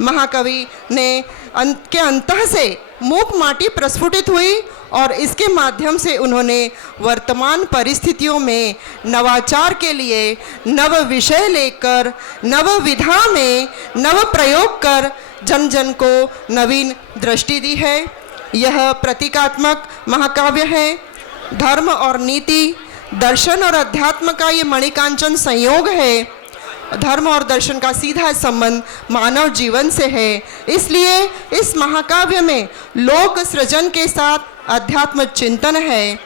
महाकवि ने के अंतः से मूक माटी प्रस्फुटित हुई और इसके माध्यम से उन्होंने वर्तमान परिस्थितियों में नवाचार के लिए नव विषय लेकर नव विधा में नव प्रयोग कर जन जन को नवीन दृष्टि दी है। यह प्रतीकात्मक महाकाव्य है। धर्म और नीति, दर्शन और अध्यात्म का ये मणिकांचन संयोग है। धर्म और दर्शन का सीधा संबंध मानव जीवन से है। इसलिए इस महाकाव्य में लोक सृजन के साथ अध्यात्म चिंतन है।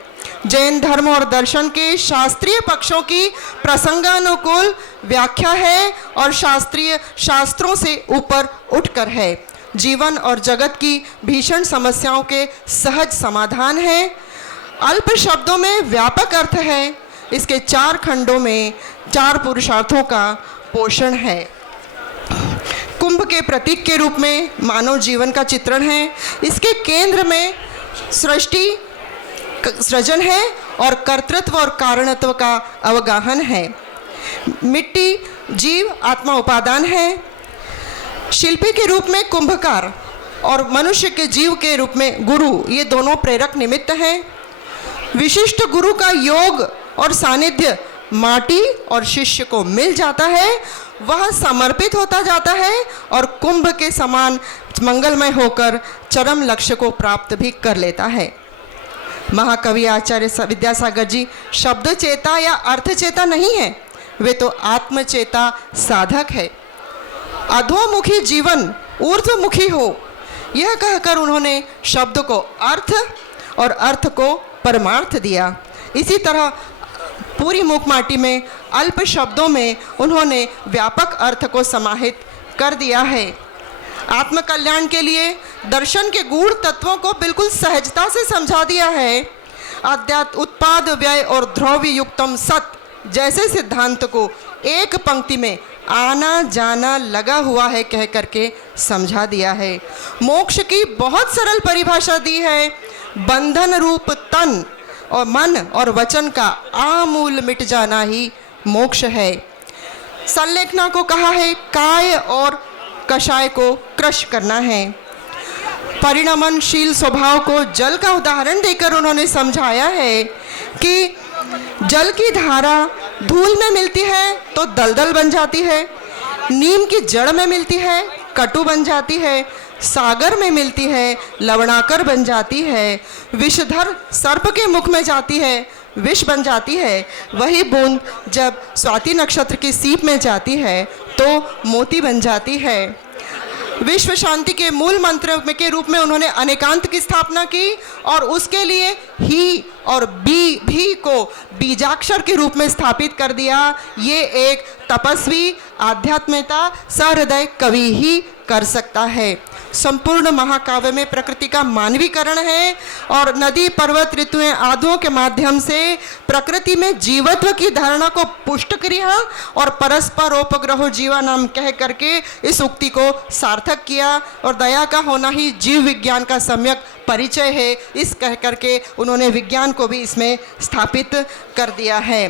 जैन धर्म और दर्शन के शास्त्रीय पक्षों की प्रसंगानुकूल व्याख्या है और शास्त्रीय शास्त्रों से ऊपर उठकर है। जीवन और जगत की भीषण समस्याओं के सहज समाधान है। अल्प शब्दों में व्यापक अर्थ है। इसके 4 खंडों में 4 पुरुषार्थों का पोषण है। कुंभ के प्रतीक के रूप में मानव जीवन का चित्रण है। इसके केंद्र में सृष्टि सृजन है और कर्तृत्व और कारणत्व का अवगाहन है। मिट्टी जीव आत्मा उपादान है। शिल्पी के रूप में कुंभकार और मनुष्य के जीव के रूप में गुरु, ये दोनों प्रेरक निमित्त हैं। विशिष्ट गुरु का योग और सानिध्य माटी और शिष्य को मिल जाता है। वह समर्पित होता जाता है और कुंभ के समान मंगलमय होकर चरम लक्ष्य को प्राप्त भी कर लेता है। महाकवि आचार्य विद्यासागर जी शब्द चेता या अर्थ चेता नहीं है, वे तो आत्मचेता साधक है। अधोमुखी जीवन ऊर्ध्वमुखी हो, यह कहकर उन्होंने शब्द को अर्थ और अर्थ को परमार्थ दिया। इसी तरह पूरी मूक माटी में अल्प शब्दों में उन्होंने व्यापक अर्थ को समाहित कर दिया है। आत्मकल्याण के लिए दर्शन के गूढ़ तत्वों को बिल्कुल सहजता से समझा दिया है। अध्यात्म उत्पाद व्यय और ध्रुव युक्तम सत जैसे सिद्धांत को एक पंक्ति में आना जाना लगा हुआ है कह करके समझा दिया है। मोक्ष की बहुत सरल परिभाषा दी है। बंधन रूप तन और मन और वचन का आमूल मिट जाना ही मोक्ष है। संलेखना को कहा है काय और कषाय को क्रश करना है। परिणमनशील स्वभाव को जल का उदाहरण देकर उन्होंने समझाया है कि जल की धारा धूल में मिलती है तो दलदल बन जाती है, नीम की जड़ में मिलती है कटु बन जाती है, सागर में मिलती है लवणाकर बन जाती है, विषधर सर्प के मुख में जाती है विष बन जाती है। वही बूंद जब स्वाति नक्षत्र की सीप में जाती है तो मोती बन जाती है। विश्व शांति के मूल मंत्र के रूप में उन्होंने अनेकांत की स्थापना की और उसके लिए ही और भी को बीजाक्षर के रूप में स्थापित कर दिया। ये एक तपस्वी आध्यात्मिकता सहृदय कवि ही कर सकता है। संपूर्ण महाकाव्य में प्रकृति का मानवीकरण है और नदी पर्वत ऋतुएं आदियों के माध्यम से प्रकृति में जीवत्व की धारणा को पुष्ट किया और परस्पर उपग्रहो जीवा नाम कह करके इस उक्ति को सार्थक किया। और दया का होना ही जीव विज्ञान का सम्यक परिचय है, इस कह करके उन्होंने विज्ञान को भी इसमें स्थापित कर दिया है।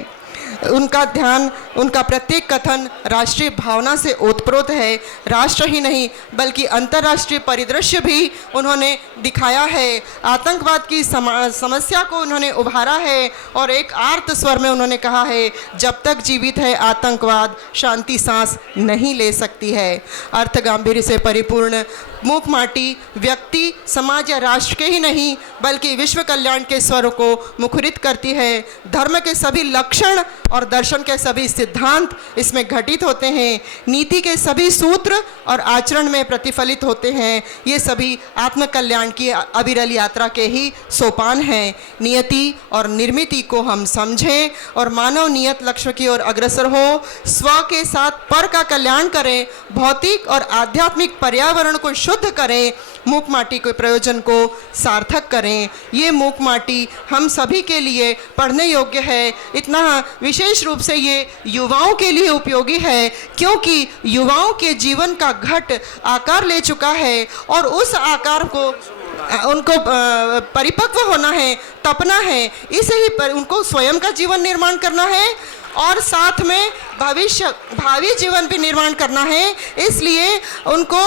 उनका ध्यान, उनका प्रत्येक कथन राष्ट्रीय भावना से ओतप्रोत है। राष्ट्र ही नहीं बल्कि अंतर्राष्ट्रीय परिदृश्य भी उन्होंने दिखाया है। आतंकवाद की समस्या को उन्होंने उभारा है और एक आर्त स्वर में उन्होंने कहा है, जब तक जीवित है आतंकवाद शांति सांस नहीं ले सकती है। अर्थ गांभीर्य से परिपूर्ण मूक माटी व्यक्ति समाज या राष्ट्र के ही नहीं बल्कि विश्व कल्याण के स्वर को मुखरित करती है। धर्म के सभी लक्षण और दर्शन के सभी सिद्धांत इसमें घटित होते हैं। नीति के सभी सूत्र और आचरण में प्रतिफलित होते हैं। ये सभी आत्मकल्याण की अविरल यात्रा के ही सोपान हैं। नियति और निर्मिति को हम समझें और मानव नियत लक्ष्य की ओर अग्रसर हो, स्व के साथ पर का कल्याण करें, भौतिक और आध्यात्मिक पर्यावरण को शुद्ध करें, मूक माटी के प्रयोजन को सार्थक करें। ये मूक माटी हम सभी के लिए पढ़ने योग्य है। इतना विशेष रूप से ये युवाओं के लिए उपयोगी है क्योंकि युवाओं के जीवन का घट आकार ले चुका है और उस आकार को उनको परिपक्व होना है, तपना है, इसे ही उनको स्वयं का जीवन निर्माण करना है और साथ में भावी जीवन भी निर्माण करना है। इसलिए उनको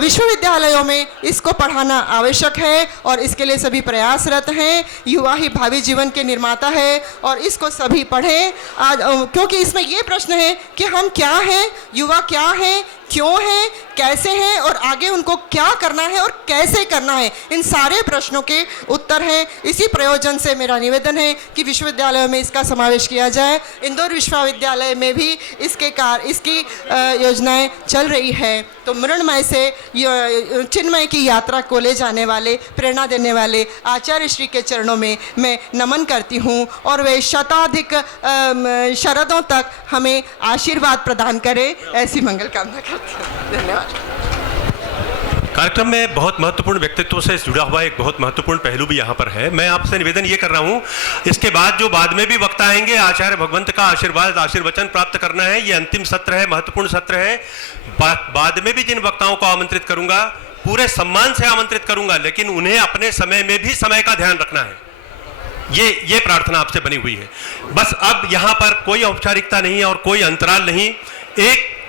विश्वविद्यालयों में इसको पढ़ाना आवश्यक है और इसके लिए सभी प्रयासरत हैं। युवा ही भावी जीवन के निर्माता है और इसको सभी पढ़ें आज, क्योंकि इसमें ये प्रश्न है कि हम क्या हैं, युवा क्या हैं, क्यों हैं, कैसे हैं और आगे उनको क्या करना है और कैसे करना है, इन सारे प्रश्नों के उत्तर हैं। इसी प्रयोजन से मेरा निवेदन है कि विश्वविद्यालयों में इसका समावेश किया जाए। इंदौर विश्वविद्यालय में भी इसकी योजनाएं चल रही है। तो मृण्मय से चिन्मय की यात्रा को ले जाने वाले, प्रेरणा देने वाले आचार्य श्री के चरणों में मैं नमन करती हूँ और वे शताधिक शरदों तक हमें आशीर्वाद प्रदान करें, ऐसी मंगल कामना करती हूँ। धन्यवाद। कार्यक्रम में बहुत महत्वपूर्ण व्यक्तित्वों से जुड़ा हुआ एक बहुत महत्वपूर्ण पहलू भी यहाँ पर है। मैं आपसे निवेदन ये कर रहा हूँ, इसके बाद जो बाद में भी वक्ता आएंगे, आचार्य भगवंत का आशीर्वचन प्राप्त करना है। ये अंतिम सत्र है, महत्वपूर्ण सत्र है। बाद में भी जिन वक्ताओं को आमंत्रित करूंगा पूरे सम्मान से आमंत्रित करूंगा, लेकिन उन्हें अपने समय में भी समय का ध्यान रखना है। ये प्रार्थना आपसे बनी हुई है। बस अब यहाँ पर कोई औपचारिकता नहीं और कोई अंतराल नहीं।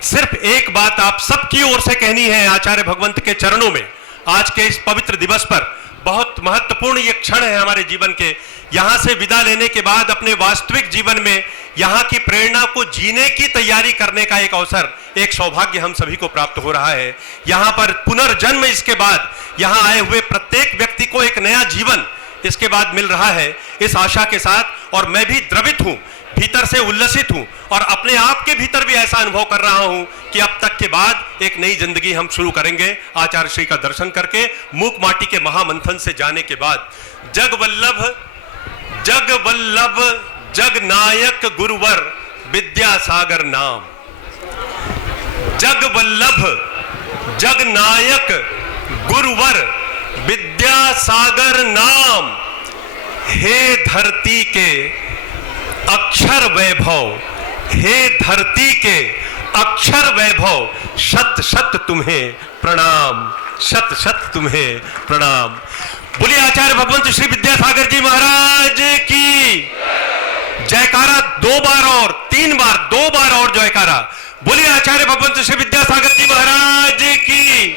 सिर्फ एक बात आप सबकी ओर से कहनी है आचार्य भगवंत के चरणों में। आज के इस पवित्र दिवस पर बहुत महत्वपूर्ण ये क्षण है हमारे जीवन के। यहाँ से विदा लेने के बाद अपने वास्तविक जीवन में यहाँ की प्रेरणा को जीने की तैयारी करने का एक अवसर, एक सौभाग्य हम सभी को प्राप्त हो रहा है। यहाँ पर पुनर्जन्म, इसके बाद यहाँ आए हुए प्रत्येक व्यक्ति को एक नया जीवन इसके बाद मिल रहा है, इस आशा के साथ। और मैं भी द्रवित हूँ, भीतर से उल्लसित हूं और अपने आप के भीतर भी ऐसा अनुभव कर रहा हूं कि अब तक के बाद एक नई जिंदगी हम शुरू करेंगे आचार्य श्री का दर्शन करके, मूक माटी के महामंथन से जाने के बाद। जग वल्लभ जग नायक गुरुवर विद्यासागर नाम। जग वल्लभ जग नायक गुरुवर विद्यासागर नाम। हे धरती के अक्षर वैभव, हे धरती के अक्षर वैभव, शत शत तुम्हें प्रणाम, शत शत तुम्हें प्रणाम। बोलिए आचार्य भगवंत श्री विद्यासागर जी महाराज की जयकारा। 2 बार और 3 बार, 2 बार और जयकारा। बोलिए आचार्य भगवंत श्री विद्यासागर जी महाराज की।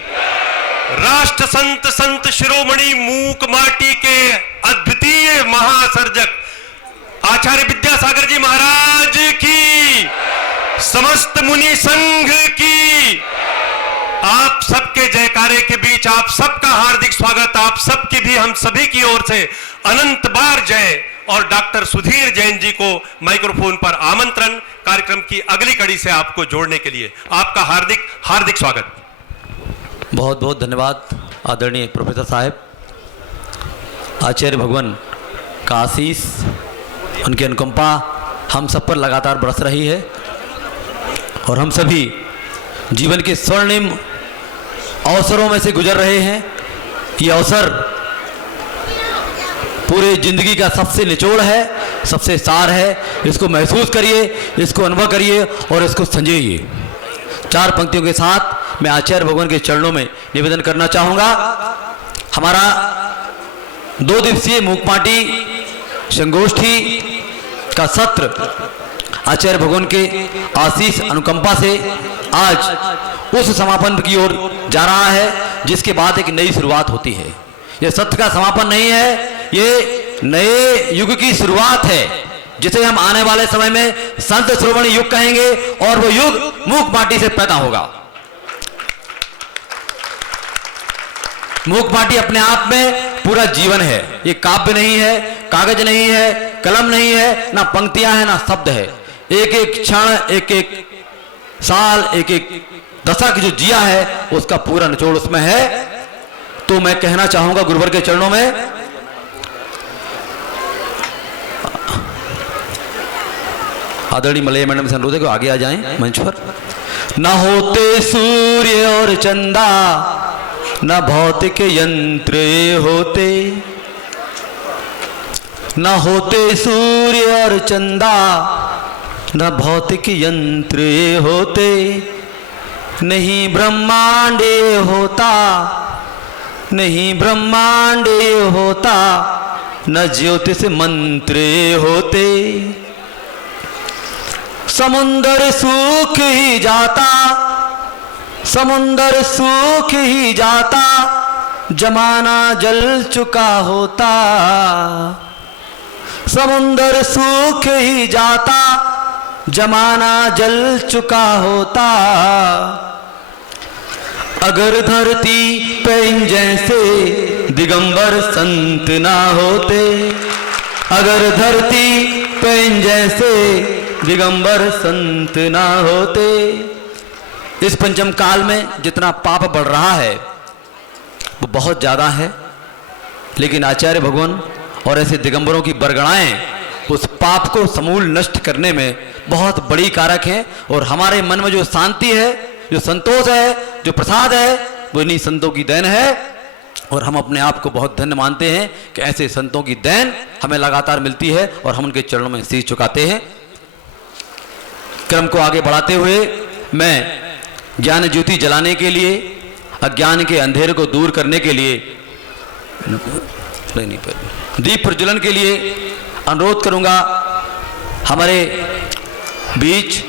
राष्ट्र संत शिरोमणि मूक माटी के अद्वितीय महासर्जक आचार्य विद्यासागर जी महाराज की, समस्त मुनि संघ की। आप सबके जयकारे के बीच आप सबका हार्दिक स्वागत, आप सबकी भी हम सभी की ओर से अनंत बार जय। और डॉक्टर सुधीर जैन जी को माइक्रोफोन पर आमंत्रण, कार्यक्रम की अगली कड़ी से आपको जोड़ने के लिए आपका हार्दिक हार्दिक स्वागत। बहुत बहुत धन्यवाद आदरणीय प्रोफेसर साहब। आचार्य भगवान का आशीष, उनकी अनुकंपा हम सब पर लगातार बरस रही है और हम सभी जीवन के स्वर्णिम अवसरों में से गुजर रहे हैं। ये अवसर पूरे जिंदगी का सबसे निचोड़ है, सबसे सार है। इसको महसूस करिए, इसको अनुभव करिए और इसको संजोइए। 4 पंक्तियों के साथ मैं आचार्य भगवान के चरणों में निवेदन करना चाहूँगा। हमारा 2 दिवसीय मूकमाटी संगोष्ठी का सत्र आचार्य भगवान के आशीष अनुकंपा से आज उस समापन की ओर जा रहा है जिसके बाद एक नई शुरुआत होती है। यह सत्र का समापन नहीं है, ये नए युग की शुरुआत है जिसे हम आने वाले समय में संत श्रोमणी युग कहेंगे और वो युग मूक माटी से पैदा होगा। मूक माटी अपने आप में पूरा जीवन है। ये काव्य नहीं है, कागज नहीं है, कलम नहीं है, ना पंक्तियां हैं, ना शब्द है। एक एक क्षण, एक एक साल, एक एक दशक जो जिया है उसका पूरा निचोड़ उसमें है। तो मैं कहना चाहूंगा गुरुवर के चरणों में, आदरणीय मलय मैडम से अनुरोध है कि आगे आ जाएं मंच पर। न होते सूर्य और चंदा, न भौतिक यंत्र होते, न होते सूर्य और चंदा, न भौतिक यंत्र होते, नहीं ब्रह्मांड होता, नहीं ब्रह्मांड होता, न ज्योतिष मंत्र होते। समुंदर सूख ही जाता, समुंदर सूख ही जाता, जमाना जल चुका होता। समुंदर सूख ही जाता, जमाना जल चुका होता। अगर धरती पे इन जैसे दिगंबर संत ना होते, अगर धरती पे इन जैसे दिगंबर संत ना होते। इस पंचम काल में जितना पाप बढ़ रहा है वो बहुत ज़्यादा है, लेकिन आचार्य भगवान और ऐसे दिगंबरों की बरगड़ाएं उस पाप को समूल नष्ट करने में बहुत बड़ी कारक हैं। और हमारे मन में जो शांति है, जो संतोष है, जो प्रसाद है, वो इन्हीं संतों की देन है। और हम अपने आप को बहुत धन्य मानते हैं कि ऐसे संतों की देन हमें लगातार मिलती है और हम उनके चरणों में शीश झुकाते हैं। क्रम को आगे बढ़ाते हुए मैं ज्ञान ज्योति जलाने के लिए, अज्ञान के अंधेरे को दूर करने के लिए, दीप प्रज्वलन के लिए अनुरोध करूंगा हमारे बीच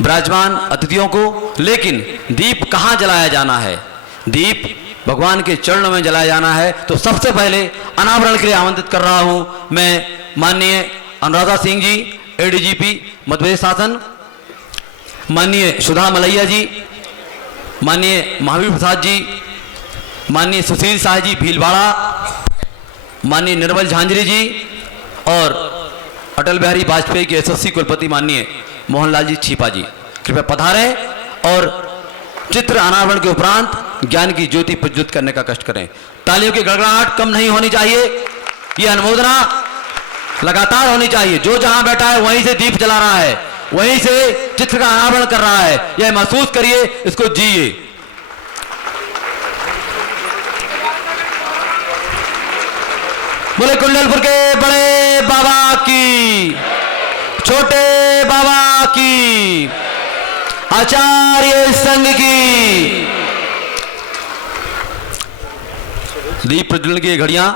विराजमान अतिथियों को। लेकिन दीप कहाँ जलाया जाना है? दीप भगवान के चरणों में जलाया जाना है। तो सबसे पहले अनावरण के लिए आमंत्रित कर रहा हूं मैं माननीय अनुराधा सिंह जी, एडीजीपी मध्य प्रदेश शासन, माननीय सुधा मलैया जी, माननीय महावीर प्रसाद जी, माननीय सुशील शाह जी भीलवाड़ा, माननीय निर्मल झांझरी जी और अटल बिहारी वाजपेयी के यशस्वी कुलपति माननीय मोहनलाल जी छीपा जी कृपया पधारें और चित्र अनावरण के उपरांत ज्ञान की ज्योति प्रज्वलित करने का कष्ट करें। तालियों की गड़गड़ाहट कम नहीं होनी चाहिए, ये अनुमोदना लगातार होनी चाहिए। जो जहां बैठा है वहीं से दीप जला रहा है, वहीं से चित्र का अनावरण कर रहा है, यह महसूस करिए, इसको जिए। बोले कुंडलपुर के बड़े बाबा की, छोटे बाबा की, आचार्य संघ की। दीप प्रज्वलन की घड़ियां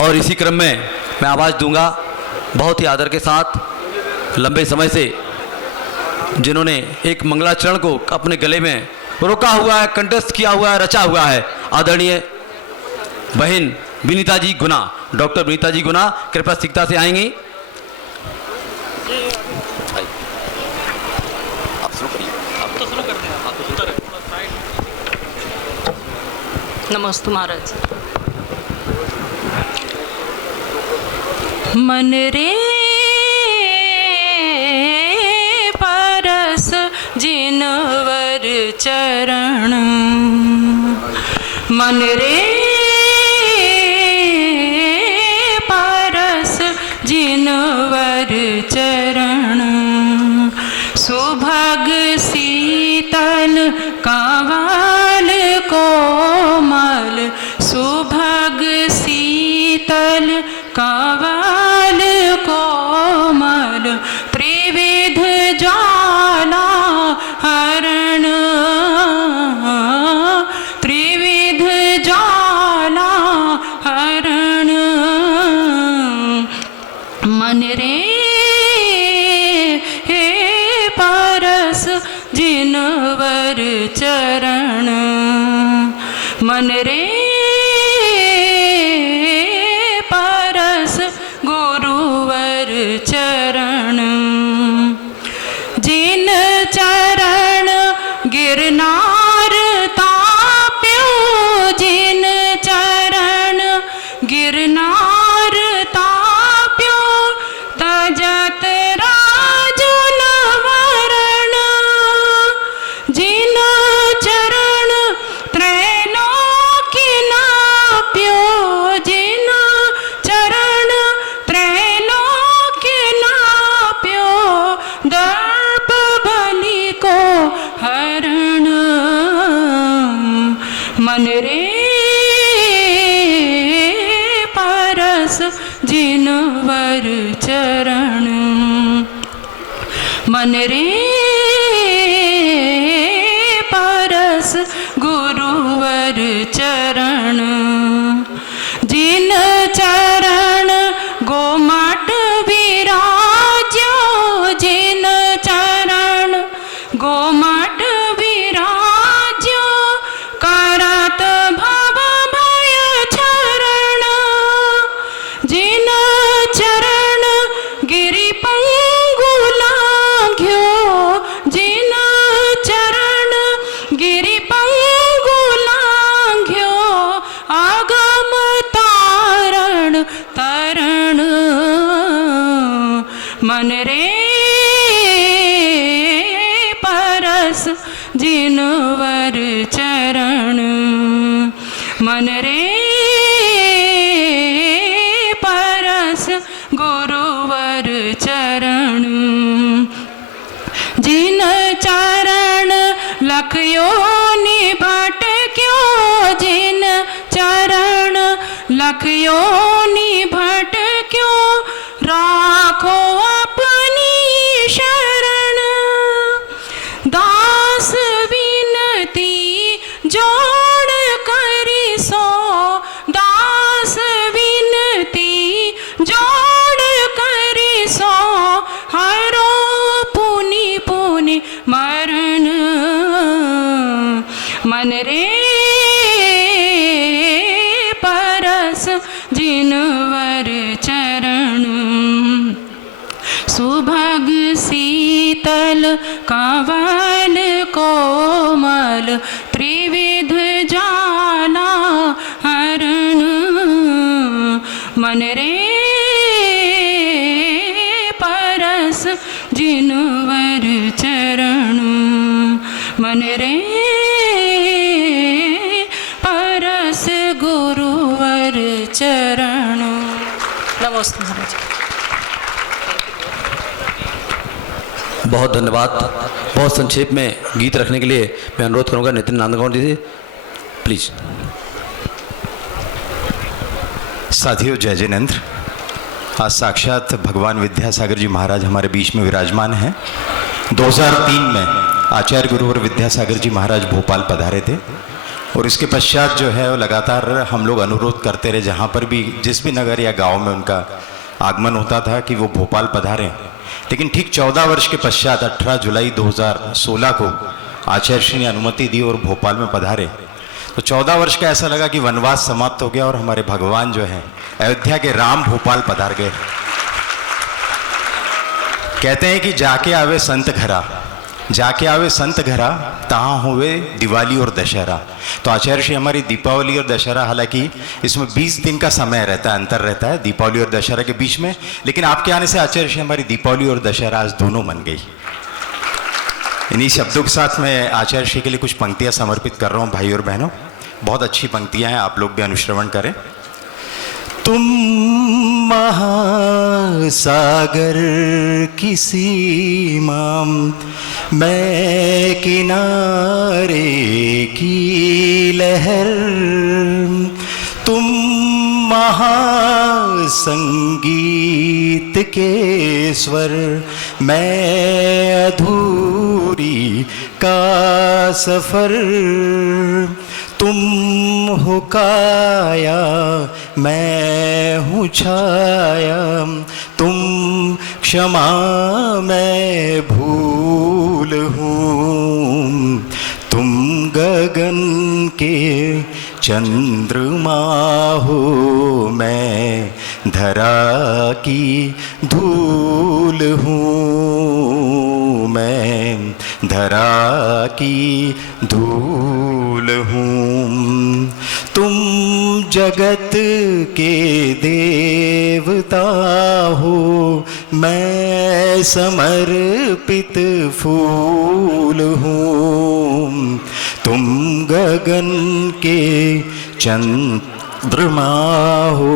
और इसी क्रम में मैं आवाज दूंगा बहुत ही आदर के साथ लंबे समय से जिन्होंने एक मंगलाचरण को अपने गले में रोका हुआ है, कंठस्थ किया हुआ है, रचा हुआ है, आदरणीय बहन विनीता जी गुना, डॉक्टर विनीता जी गुना कृपया सिकता से आएंगी। नमस्ते महाराज। मन रे परस जिनवर चरण, मन रे परस जिनवर चरण, सुभग शीतल कांवल कोमल, सुभग शीतल कांवल कोमल, त्रिविध ज्वाला हरण, त्रिविध ज्वाला हरण, मन रे हे परस जिनवर चरण, मन रे परस गुरुवर चरण, जिन चरण गिरनार ताप्यो, जिन चरण गिरनार ताप्यो, तजत राजुन वरण, जिन चरण त्रैलोक्य नाप्यो, जिन चरण त्रैलोक्य नाप्यो, दर्प बलि को हरण, मन रे परस जिनवर चरण, मन रे परस गुरुवर चरण, जिन परस जिनवर चरण मन रे परस गुरुवर चरण जिन चरण लखयो निभट क्यों जिन चरण लखयो निभट क्यों राखो अपनी शरण दास विनती जोड़ करी सो दास विनती जोड़ करी सो हरो पुनि पुनि मरण मन रे परस जिनवर चरण सुभग शीतल कंवल कोमल त्रिविध जाला हरण मन रे परस जिनवर चरण मन रे परस गुरुवर चरण। नमस्ते महाराज। बहुत धन्यवाद। बहुत संक्षेप में गीत रखने के लिए मैं अनुरोध करूंगा नितिन नांदगांव जी से, प्लीज। साथियों, जय जिनेंद्र। आज साक्षात भगवान विद्यासागर जी महाराज हमारे बीच में विराजमान हैं। 2003 में आचार्य गुरुवर विद्यासागर जी महाराज भोपाल पधारे थे और इसके पश्चात जो है वो लगातार हम लोग अनुरोध करते रहे, जहाँ पर भी जिस भी नगर या गांव में उनका आगमन होता था कि वो भोपाल पधारें। लेकिन ठीक 14 वर्ष के पश्चात 18 जुलाई 2016 को आचार्य श्री ने अनुमति दी और भोपाल में पधारे। तो 14 वर्ष का ऐसा लगा कि वनवास समाप्त हो गया और हमारे भगवान जो है अयोध्या के राम भोपाल पधार गए। कहते हैं कि जाके आवे संत घरा, जाके आवे संत घरा, तहाँ हुए दिवाली और दशहरा। तो आचार्य श्री हमारी दीपावली और दशहरा, हालांकि इसमें 20 दिन का समय रहता है, अंतर रहता है दीपावली और दशहरा के बीच में, लेकिन आपके आने से आचार्य श्री हमारी दीपावली और दशहरा आज दोनों बन गई। इन्हीं शब्दों के साथ मैं आचार्य श्री के लिए कुछ पंक्तियां समर्पित कर रहा हूं। भाई और बहनों, बहुत अच्छी पंक्तियां हैं, आप लोग भी अनुश्रवण करें। तुम महासागर की सीमा, मैं किनारे की लहर, तुम महासंगीत के स्वर, मैं अधूरी का सफर, तुम हो काया मैं हूँ छाया, तुम क्षमा मैं भूल हूँ, तुम गगन के चंद्रमा हो, मैं धरा की धूल हूँ, मैं धरा की धूल हूँ, तुम जगत के देवता हो, मैं समर्पित फूल हूँ, तुम गगन के चंद्रमा हो,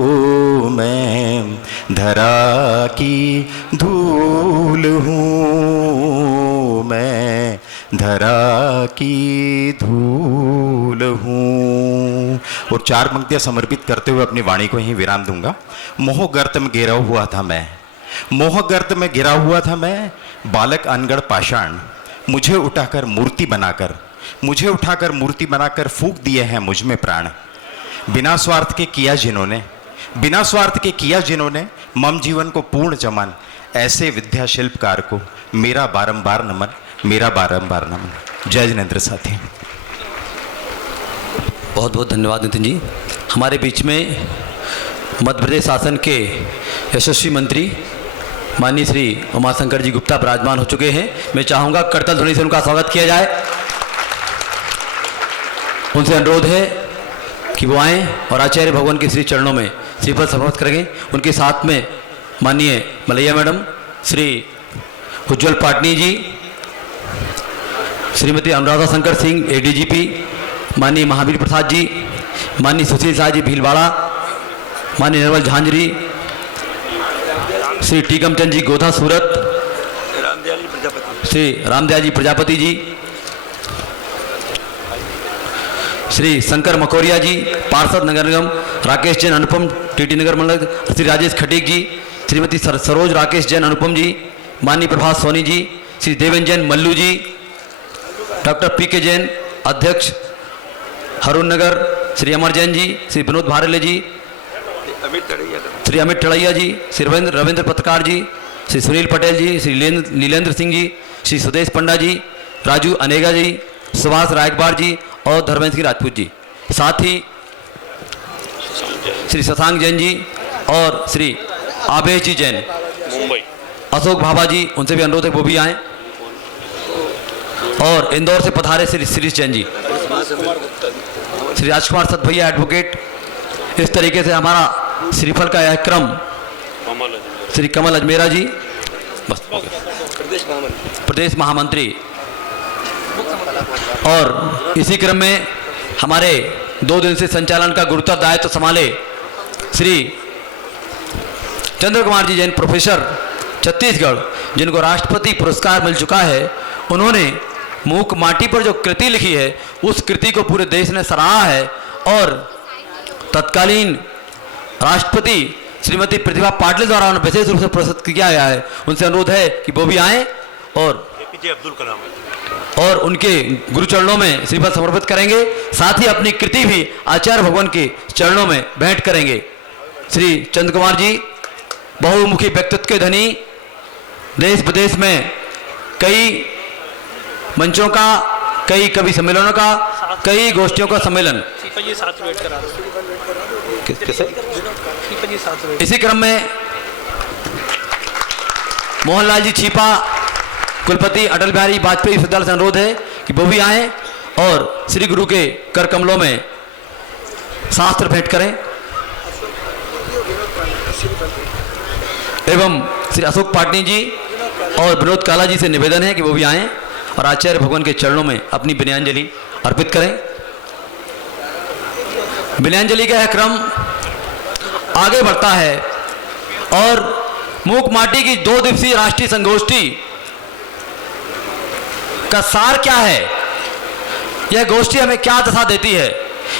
मैं धरा की धूल हूँ, मैं धरा की धूल हूँ। और 4 पंक्तियां समर्पित करते हुए अपनी वाणी को यहीं विराम दूंगा। मोह गर्त में गिरा हुआ था मैं, मोह गर्त में गिरा हुआ था मैं, बालक अनगढ़ पाषाण, मुझे उठाकर मूर्ति बनाकर, मुझे उठाकर मूर्ति बनाकर फूंक दिए हैं मुझ में प्राण। बिना स्वार्थ के किया जिन्होंने, बिना स्वार्थ के किया जिन्होंने मम जीवन को पूर्ण चमन, ऐसे विद्या शिल्पकार को मेरा बारंबार नमन, मेरा बारंबार नमन। जय जिनेंद्र साथी। बहुत बहुत धन्यवाद नितिन जी। हमारे बीच में मध्य प्रदेश शासन के यशस्वी मंत्री माननीय श्री उमाशंकर जी गुप्ता विराजमान हो चुके हैं। मैं चाहूँगा करतल ध्वनि से उनका स्वागत किया जाए। उनसे अनुरोध है कि वो आएँ और आचार्य भगवान के श्री चरणों में श्रीफल समर्पित करेंगे। उनके साथ में माननीय मलैया मैडम, श्री उज्ज्वल पाटनी जी, श्रीमती अनुराधा शंकर सिंह एडीजीपी, माननीय महावीर प्रसाद जी, माननीय सुशील शाह जी भीलवाड़ा, माननीय निर्मल झांझरी, श्री टीकमचंद जी गोधा सूरत, श्री रामदयाल जी प्रजापति जी, श्री शंकर मकोरिया जी पार्षद नगर निगम, राकेश जैन अनुपम टीटी नगर मंडल, श्री राजेश खटीक जी, श्रीमती सरोज राकेश जैन अनुपम जी, माननीय प्रभात सोनी जी, श्री देवेंद्र जैन मल्लू जी, डॉक्टर पीके जैन अध्यक्ष हरुण नगर, श्री अमर जैन जी, श्री विनोद भारले जी, श्री अमित टड़ैया जी, श्री रविंद्र पत्रकार जी, श्री सुनील पटेल जी, श्री नीलेंद्र सिंह जी, श्री सुदेश पंडा जी, राजू अनेगा जी, सुभाष रायकबाड़ जी और धर्मेंद्र सिंह राजपूत जी, साथ ही श्री शशांक जैन जी और श्री आवेश जी जैन, अशोक भाभा जी, उनसे भी अनुरोध है वो भी आएँ, और इंदौर से पधारे श्री शिरीष जैन जी, श्री राजकुमार सत भैया एडवोकेट। इस तरीके से हमारा श्रीफल का यह क्रम श्री कमल अजमेरा जी बस प्रदेश महामंत्री, और इसी क्रम में हमारे 2 दिन से संचालन का गुरुतर दायित्व संभाले श्री चंद्र कुमार जी जैन प्रोफेसर छत्तीसगढ़, जिनको राष्ट्रपति पुरस्कार मिल चुका है। उन्होंने मूक माटी पर जो कृति लिखी है उस कृति को पूरे देश ने सराहा है, और तत्कालीन राष्ट्रपति श्रीमती प्रतिभा पाटिल द्वारा उन्हें विशेष रूप से पुरस्कृत किया गया है। उनसे अनुरोध है कि वो भी आएँ और एपीजे अब्दुल कलाम और उनके गुरु चरणों में श्रीफल समर्पित करेंगे, साथ ही अपनी कृति भी आचार्य भगवान के चरणों में भेंट करेंगे। श्री चंद्र कुमार जी बहुमुखी व्यक्तित्व के धनी, देश विदेश में कई मंचों का, कई कवि सम्मेलनों का, कई गोष्ठियों का सम्मेलन। इसी क्रम में मोहनलाल जी छिपा कुलपति अटल बिहारी वाजपेयी विश्वविद्यालय से अनुरोध है कि वो भी आएँ और श्री गुरु के कर कमलों में शास्त्र भेंट करें, एवं श्री अशोक पाटनी जी और विनोद काला जी से निवेदन है कि वो भी आएँ और आचार्य भगवान के चरणों में अपनी विनयांजलि अर्पित करें। विनयांजलि का यह क्रम आगे बढ़ता है, और मूक माटी की 2 दिवसीय राष्ट्रीय संगोष्ठी का सार क्या है, यह गोष्ठी हमें क्या दशा देती है।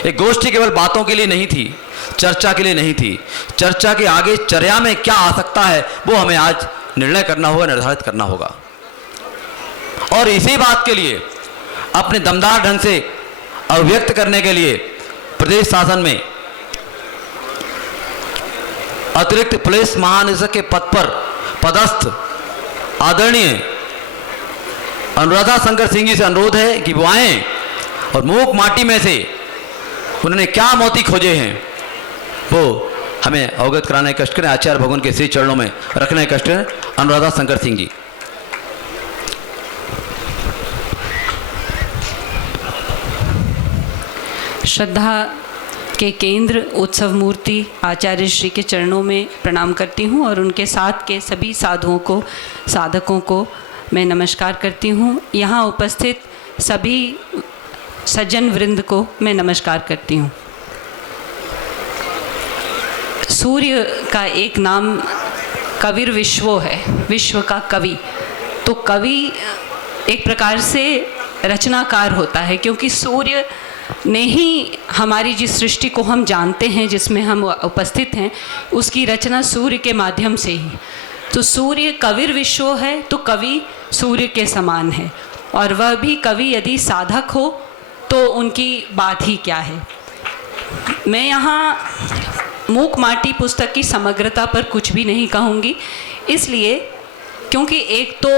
ये गोष्ठी केवल बातों के लिए नहीं थी, चर्चा के लिए नहीं थी, चर्चा के आगे चर्या में क्या आ सकता है वो हमें आज निर्णय करना होगा, निर्धारित करना होगा। और इसी बात के लिए अपने दमदार ढंग से अभिव्यक्त करने के लिए प्रदेश शासन में अतिरिक्त पुलिस महानिदेशक के पद पर पदस्थ आदरणीय अनुराधा शंकर सिंह जी से अनुरोध है कि वो आएँ और मूक माटी में से उन्होंने क्या मोती खोजे हैं वो हमें अवगत कराने का कष्ट करें। आचार्य भगवान के श्री चरणों में रखने का कष्ट करें। अनुराधा शंकर सिंह जी। श्रद्धा के केंद्र उत्सव मूर्ति आचार्य श्री के चरणों में प्रणाम करती हूँ, और उनके साथ के सभी साधुओं को, साधकों को मैं नमस्कार करती हूँ। यहाँ उपस्थित सभी सज्जन वृंद को मैं नमस्कार करती हूँ। सूर्य का एक नाम कविर विश्वो है, विश्व का कवि। तो कवि एक प्रकार से रचनाकार होता है, क्योंकि सूर्य ने ही हमारी जिस सृष्टि को हम जानते हैं, जिसमें हम उपस्थित हैं, उसकी रचना सूर्य के माध्यम से ही। तो सूर्य कविर विश्व है, तो कवि सूर्य के समान है, और वह भी कवि यदि साधक हो तो उनकी बात ही क्या है। मैं यहाँ मूक माटी पुस्तक की समग्रता पर कुछ भी नहीं कहूँगी, इसलिए क्योंकि एक तो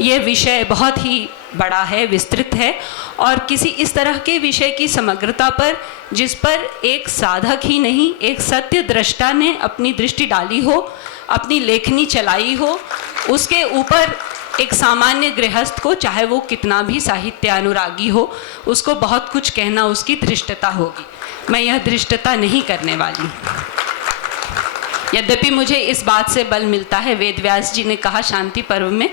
ये विषय बहुत ही बड़ा है, विस्तृत है, और किसी इस तरह के विषय की समग्रता पर जिस पर एक साधक ही नहीं, एक सत्य दृष्टा ने अपनी दृष्टि डाली हो, अपनी लेखनी चलाई हो, उसके ऊपर एक सामान्य गृहस्थ को, चाहे वो कितना भी साहित्य अनुरागी हो, उसको बहुत कुछ कहना उसकी धृष्टता होगी। मैं यह धृष्टता नहीं करने वाली। यद्यपि मुझे इस बात से बल मिलता है, वेद व्यास जी ने कहा शांति पर्व में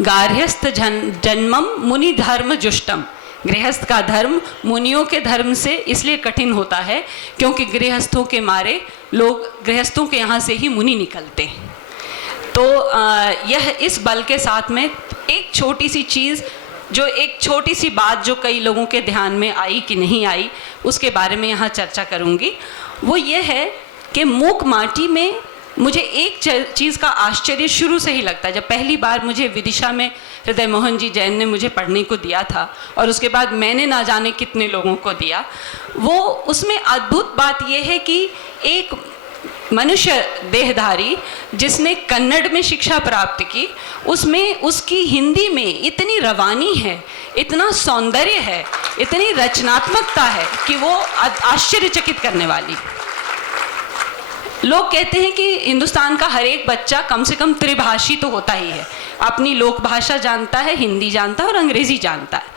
गार्हस्थ जन्मम मुनि धर्म जुष्टम। गृहस्थ का धर्म मुनियों के धर्म से इसलिए कठिन होता है क्योंकि गृहस्थों के मारे लोग, गृहस्थों के यहाँ से ही मुनि निकलते हैं। तो यह इस बल के साथ में एक छोटी सी चीज़, जो एक छोटी सी बात जो कई लोगों के ध्यान में आई कि नहीं आई, उसके बारे में यहाँ चर्चा करूँगी। वो ये है कि मूक माटी में मुझे एक चीज़ का आश्चर्य शुरू से ही लगता है। जब पहली बार मुझे विदिशा में हृदय मोहन जी जैन ने मुझे पढ़ने को दिया था और उसके बाद मैंने ना जाने कितने लोगों को दिया, वो उसमें अद्भुत बात यह है कि एक मनुष्य देहधारी जिसने कन्नड़ में शिक्षा प्राप्त की, उसमें उसकी हिंदी में इतनी रवानी है, इतना सौंदर्य है, इतनी रचनात्मकता है कि वो आश्चर्यचकित करने वाली। लोग कहते हैं कि हिंदुस्तान का हर एक बच्चा कम से कम त्रिभाषी तो होता ही है, अपनी लोक भाषा जानता है, हिंदी जानता है और अंग्रेजी जानता है।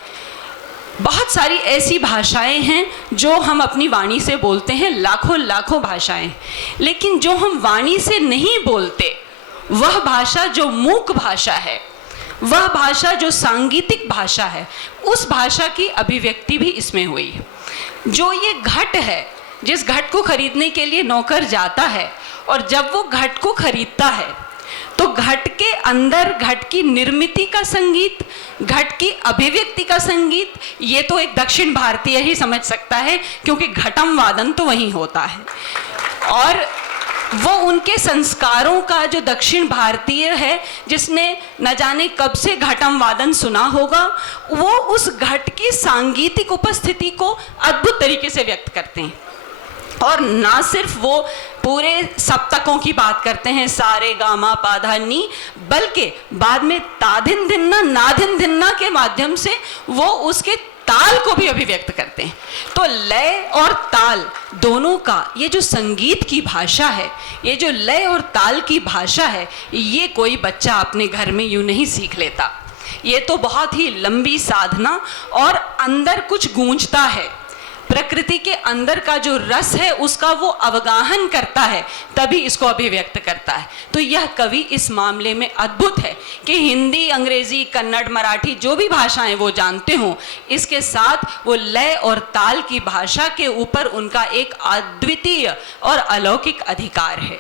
बहुत सारी ऐसी भाषाएं हैं जो हम अपनी वाणी से बोलते हैं, लाखों लाखों भाषाएं, लेकिन जो हम वाणी से नहीं बोलते, वह भाषा जो मूक भाषा है, वह भाषा जो सांगीतिक भाषा है, उस भाषा की अभिव्यक्ति भी इसमें हुई। जो ये घट है, जिस घट को खरीदने के लिए नौकर जाता है और जब वो घट को खरीदता है तो घट के अंदर घट की निर्मिति का संगीत, घट की अभिव्यक्ति का संगीत, ये तो एक दक्षिण भारतीय ही समझ सकता है क्योंकि घटम वादन तो वहीं होता है। और वो उनके संस्कारों का जो दक्षिण भारतीय है, जिसने न जाने कब से घटम वादन सुना होगा, वो उस घट की सांगीतिक उपस्थिति को अद्भुत तरीके से व्यक्त करते हैं। और ना सिर्फ वो पूरे सप्तकों की बात करते हैं, सारे गामा पाधा नी, बल्कि बाद में ताधिन धिन्ना नाधिन धिन्ना के माध्यम से वो उसके ताल को भी अभिव्यक्त करते हैं। तो लय और ताल दोनों का ये जो संगीत की भाषा है, ये जो लय और ताल की भाषा है, ये कोई बच्चा अपने घर में यूं नहीं सीख लेता। ये तो बहुत ही लंबी साधना और अंदर कुछ गूंजता है, प्रकृति के अंदर का जो रस है उसका वो अवगाहन करता है, तभी इसको अभिव्यक्त करता है। तो यह कवि इस मामले में अद्भुत है कि हिंदी, अंग्रेजी, कन्नड़, मराठी जो भी भाषाएं वो जानते हों, इसके साथ वो लय और ताल की भाषा के ऊपर उनका एक अद्वितीय और अलौकिक अधिकार है।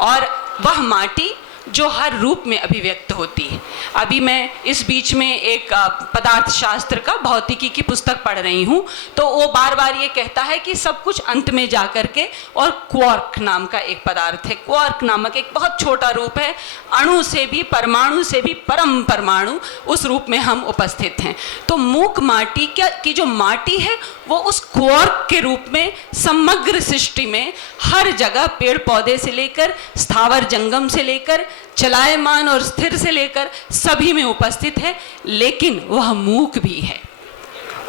और वह माटी जो हर रूप में अभिव्यक्त होती है। अभी मैं इस बीच में एक पदार्थ शास्त्र का भौतिकी की पुस्तक पढ़ रही हूँ, तो वो बार बार ये कहता है कि सब कुछ अंत में जा कर के, और क्वार्क नाम का एक पदार्थ है, क्वार्क नामक एक बहुत छोटा रूप है, अणु से भी, परमाणु से भी परम परमाणु, उस रूप में हम उपस्थित हैं। तो मूक माटी की जो माटी है वो उस क्वार्क के रूप में समग्र सृष्टि में हर जगह, पेड़ पौधे से लेकर स्थावर जंगम से लेकर चलायमान और स्थिर से लेकर सभी में उपस्थित है, लेकिन वह मूक भी है।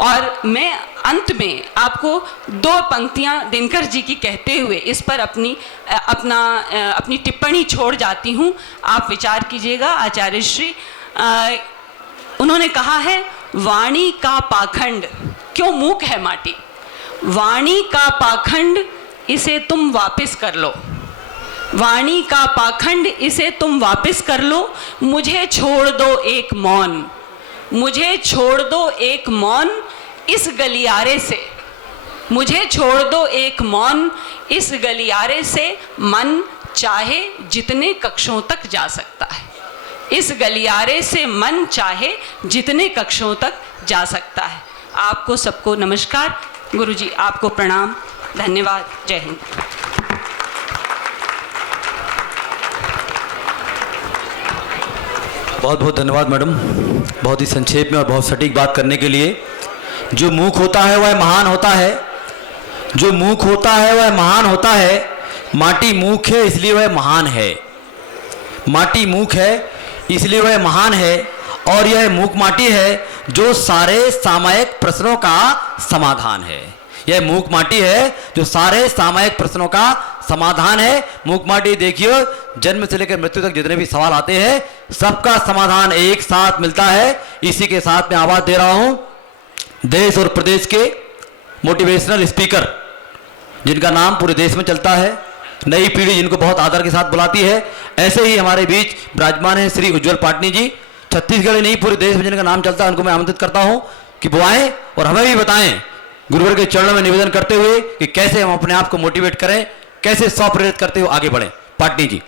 और मैं अंत में आपको दो पंक्तियां दिनकर जी की कहते हुए इस पर अपनी टिप्पणी छोड़ जाती हूं, आप विचार कीजिएगा। आचार्य श्री उन्होंने कहा है, वाणी का पाखंड, क्यों मूक है माटी, वाणी का पाखंड इसे तुम वापस कर लो, वाणी का पाखंड इसे तुम वापस कर लो, मुझे छोड़ दो एक मौन, मुझे छोड़ दो एक मौन इस गलियारे से, मुझे छोड़ दो एक मौन इस गलियारे से, मन चाहे जितने कक्षों तक जा सकता है, इस गलियारे से मन चाहे जितने कक्षों तक जा सकता है। आपको सबको नमस्कार, गुरुजी आपको प्रणाम, धन्यवाद, जय हिंद। बहुत बहुत धन्यवाद मैडम, बहुत ही संक्षेप में और बहुत सटीक बात करने के लिए। जो मूक होता है वह महान होता है, जो मूक होता है वह महान होता है। माटी मूक है इसलिए वह महान है, माटी मूक है इसलिए वह महान है। और यह मूक माटी है जो सारे सामायिक प्रश्नों का समाधान है। यह मूक माटी है जो सारे सामायिक प्रश्नों का समाधान है। मूक माटी देखिए, जन्म से लेकर मृत्यु तक जितने भी सवाल आते हैं सबका समाधान एक साथ मिलता है। इसी के साथ मैं आवाज दे रहा हूं देश और प्रदेश के मोटिवेशनल स्पीकर, जिनका नाम पूरे देश में चलता है, नई पीढ़ी जिनको बहुत आदर के साथ बुलाती है, ऐसे ही हमारे बीच विराजमान है श्री उज्जवल पाटनी जी, छत्तीसगढ़ ही नहीं पूरे देश में जिनका नाम चलता है उनको मैं आमंत्रित करता हूं कि वो आए और हमें भी बताएं गुरुवर के चरणों में निवेदन करते हुए कि कैसे हम अपने आप को मोटिवेट करें, कैसे स्वप्रेरित करते हुए आगे बढ़ें। पाटनी जी।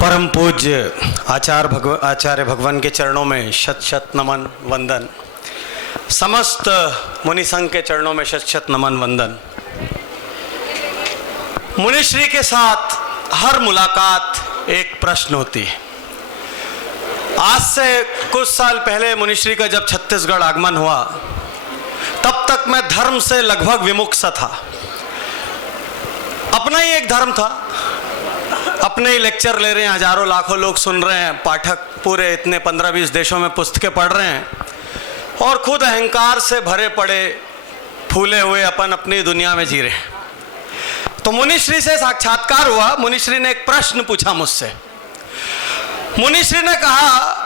परम पूज्य आचार्य भगवान के चरणों में शत शत नमन वंदन। समस्त मुनि संघ के चरणों में शत शत नमन वंदन। मुनिश्री के साथ हर मुलाकात एक प्रश्न होती है। आज से कुछ साल पहले मुनिश्री का जब छत्तीसगढ़ आगमन हुआ तब तक मैं धर्म से लगभग विमुख सा था। अपना ही एक धर्म था, अपने ही लेक्चर ले रहे हैं, हजारों लाखों लोग सुन रहे हैं, पाठक पूरे इतने 15-20 देशों में पुस्तकें पढ़ रहे हैं और खुद अहंकार से भरे पड़े फूले हुए अपन अपनी दुनिया में जी रहे हैं। तो मुनिश्री से साक्षात्कार हुआ। मुनिश्री ने एक प्रश्न पूछा मुझसे। मुनिश्री ने कहा,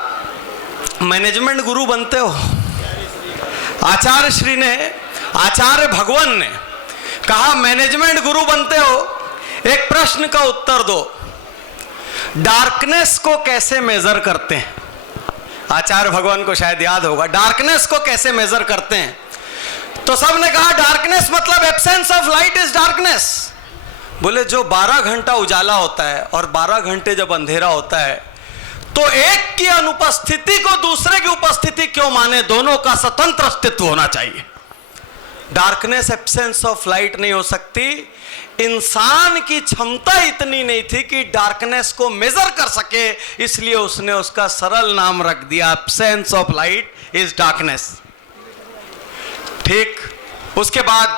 मैनेजमेंट गुरु बनते हो? आचार्य भगवान ने कहा, मैनेजमेंट गुरु बनते हो, एक प्रश्न का उत्तर दो, डार्कनेस को कैसे मेजर करते हैं? आचार्य भगवान को शायद याद होगा, डार्कनेस को कैसे मेजर करते हैं? तो सबने कहा डार्कनेस मतलब absence of light is darkness. बोले जो 12 घंटा उजाला होता है और 12 घंटे जब अंधेरा होता है तो एक की अनुपस्थिति को दूसरे की उपस्थिति क्यों माने? दोनों का स्वतंत्र अस्तित्व होना चाहिए। डार्कनेस एब्सेंस ऑफ लाइट नहीं हो सकती। इंसान की क्षमता इतनी नहीं थी कि डार्कनेस को मेजर कर सके, इसलिए उसने उसका सरल नाम रख दिया, absence of light is darkness. ठीक। उसके बाद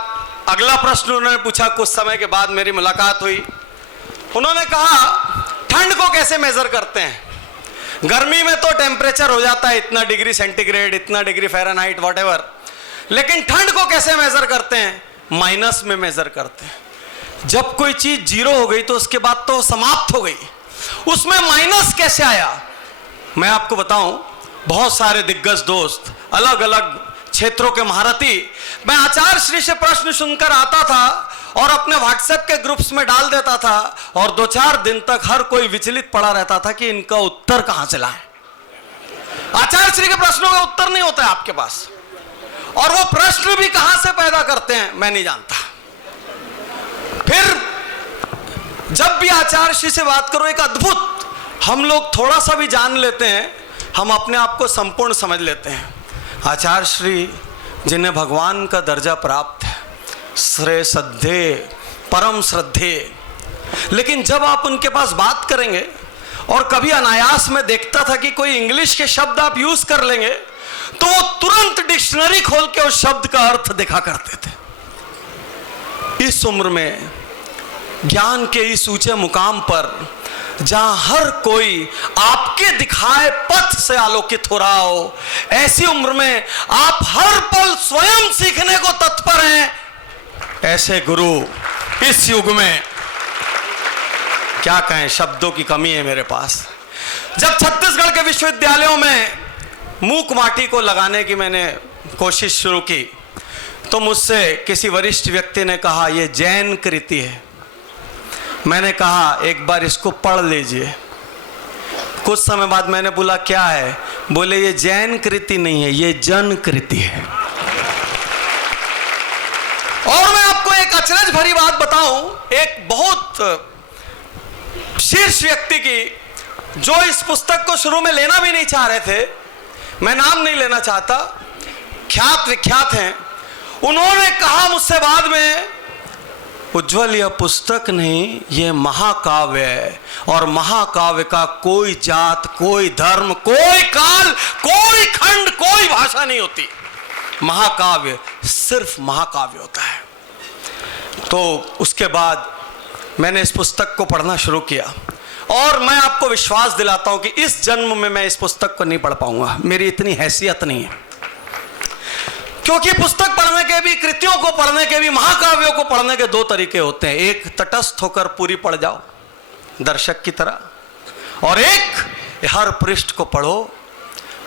अगला प्रश्न उन्होंने पूछा। कुछ समय के बाद मेरी मुलाकात हुई। उन्होंने कहा ठंड को कैसे मेजर करते हैं? गर्मी में तो टेम्परेचर हो जाता है इतना डिग्री सेंटीग्रेड, इतना डिग्री फ़ारेनहाइट, व्हाटएवर, लेकिन ठंड को कैसे मेजर करते हैं? माइनस में मेजर करते हैं। जब कोई चीज जीरो हो गई तो उसके बाद तो समाप्त हो गई, उसमें माइनस कैसे आया? मैं आपको बताऊं, बहुत सारे दिग्गज दोस्त, अलग अलग क्षेत्रों के महारथी, मैं आचार्य श्री से प्रश्न सुनकर आता था और अपने व्हाट्सएप के ग्रुप्स में डाल देता था और 2-4 दिन तक हर कोई विचलित पड़ा रहता था कि इनका उत्तर कहां से लाएं। आचार्य श्री के प्रश्नों का उत्तर नहीं होता है आपके पास, और वो प्रश्न भी कहां से पैदा करते हैं मैं नहीं जानता। फिर जब भी आचार्य श्री से बात करो, एक अद्भुत, हम लोग थोड़ा सा भी जान लेते हैं, हम अपने आप को संपूर्ण समझ लेते हैं। आचार्य श्री जिन्हें भगवान का दर्जा प्राप्त है, श्रेष्ठे, परम श्रद्धे, लेकिन जब आप उनके पास बात करेंगे और कभी अनायास में देखता था कि कोई इंग्लिश के शब्द आप यूज कर लेंगे तो वो तुरंत डिक्शनरी खोल के उस शब्द का अर्थ दिखा करते थे। इस उम्र में ज्ञान के इस ऊंचे मुकाम पर जहां हर कोई आपके दिखाए पथ से आलोकित हो रहा हो, ऐसी उम्र में आप हर पल स्वयं सीखने को तत्पर हैं। ऐसे गुरु इस युग में क्या कहें, शब्दों की कमी है मेरे पास। जब छत्तीसगढ़ के विश्वविद्यालयों में मूक माटी को लगाने की मैंने कोशिश शुरू की तो मुझसे किसी वरिष्ठ व्यक्ति ने कहा यह जैन कृति है। मैंने कहा एक बार इसको पढ़ लीजिए। कुछ समय बाद मैंने बोला क्या है? बोले ये जैन कृति नहीं है, ये जन कृति है। और मैं आपको एक अचरज भरी बात बताऊं, एक बहुत शीर्ष व्यक्ति की, जो इस पुस्तक को शुरू में लेना भी नहीं चाह रहे थे, मैं नाम नहीं लेना चाहता, ख्यात विख्यात हैं, उन्होंने कहा मुझसे बाद में, उज्ज्वल यह पुस्तक नहीं, यह महाकाव्य है, और महाकाव्य का कोई जात, कोई धर्म, कोई काल, कोई खंड, कोई भाषा नहीं होती। महाकाव्य सिर्फ महाकाव्य होता है। तो उसके बाद मैंने इस पुस्तक को पढ़ना शुरू किया और मैं आपको विश्वास दिलाता हूं कि इस जन्म में मैं इस पुस्तक को नहीं पढ़ पाऊंगा, मेरी इतनी हैसियत नहीं है। क्योंकि पुस्तक पढ़ने के भी, कृतियों को पढ़ने के भी, महाकाव्यों को पढ़ने के दो तरीके होते हैं। एक तटस्थ होकर पूरी पढ़ जाओ दर्शक की तरह, और एक हर पृष्ठ को पढ़ो,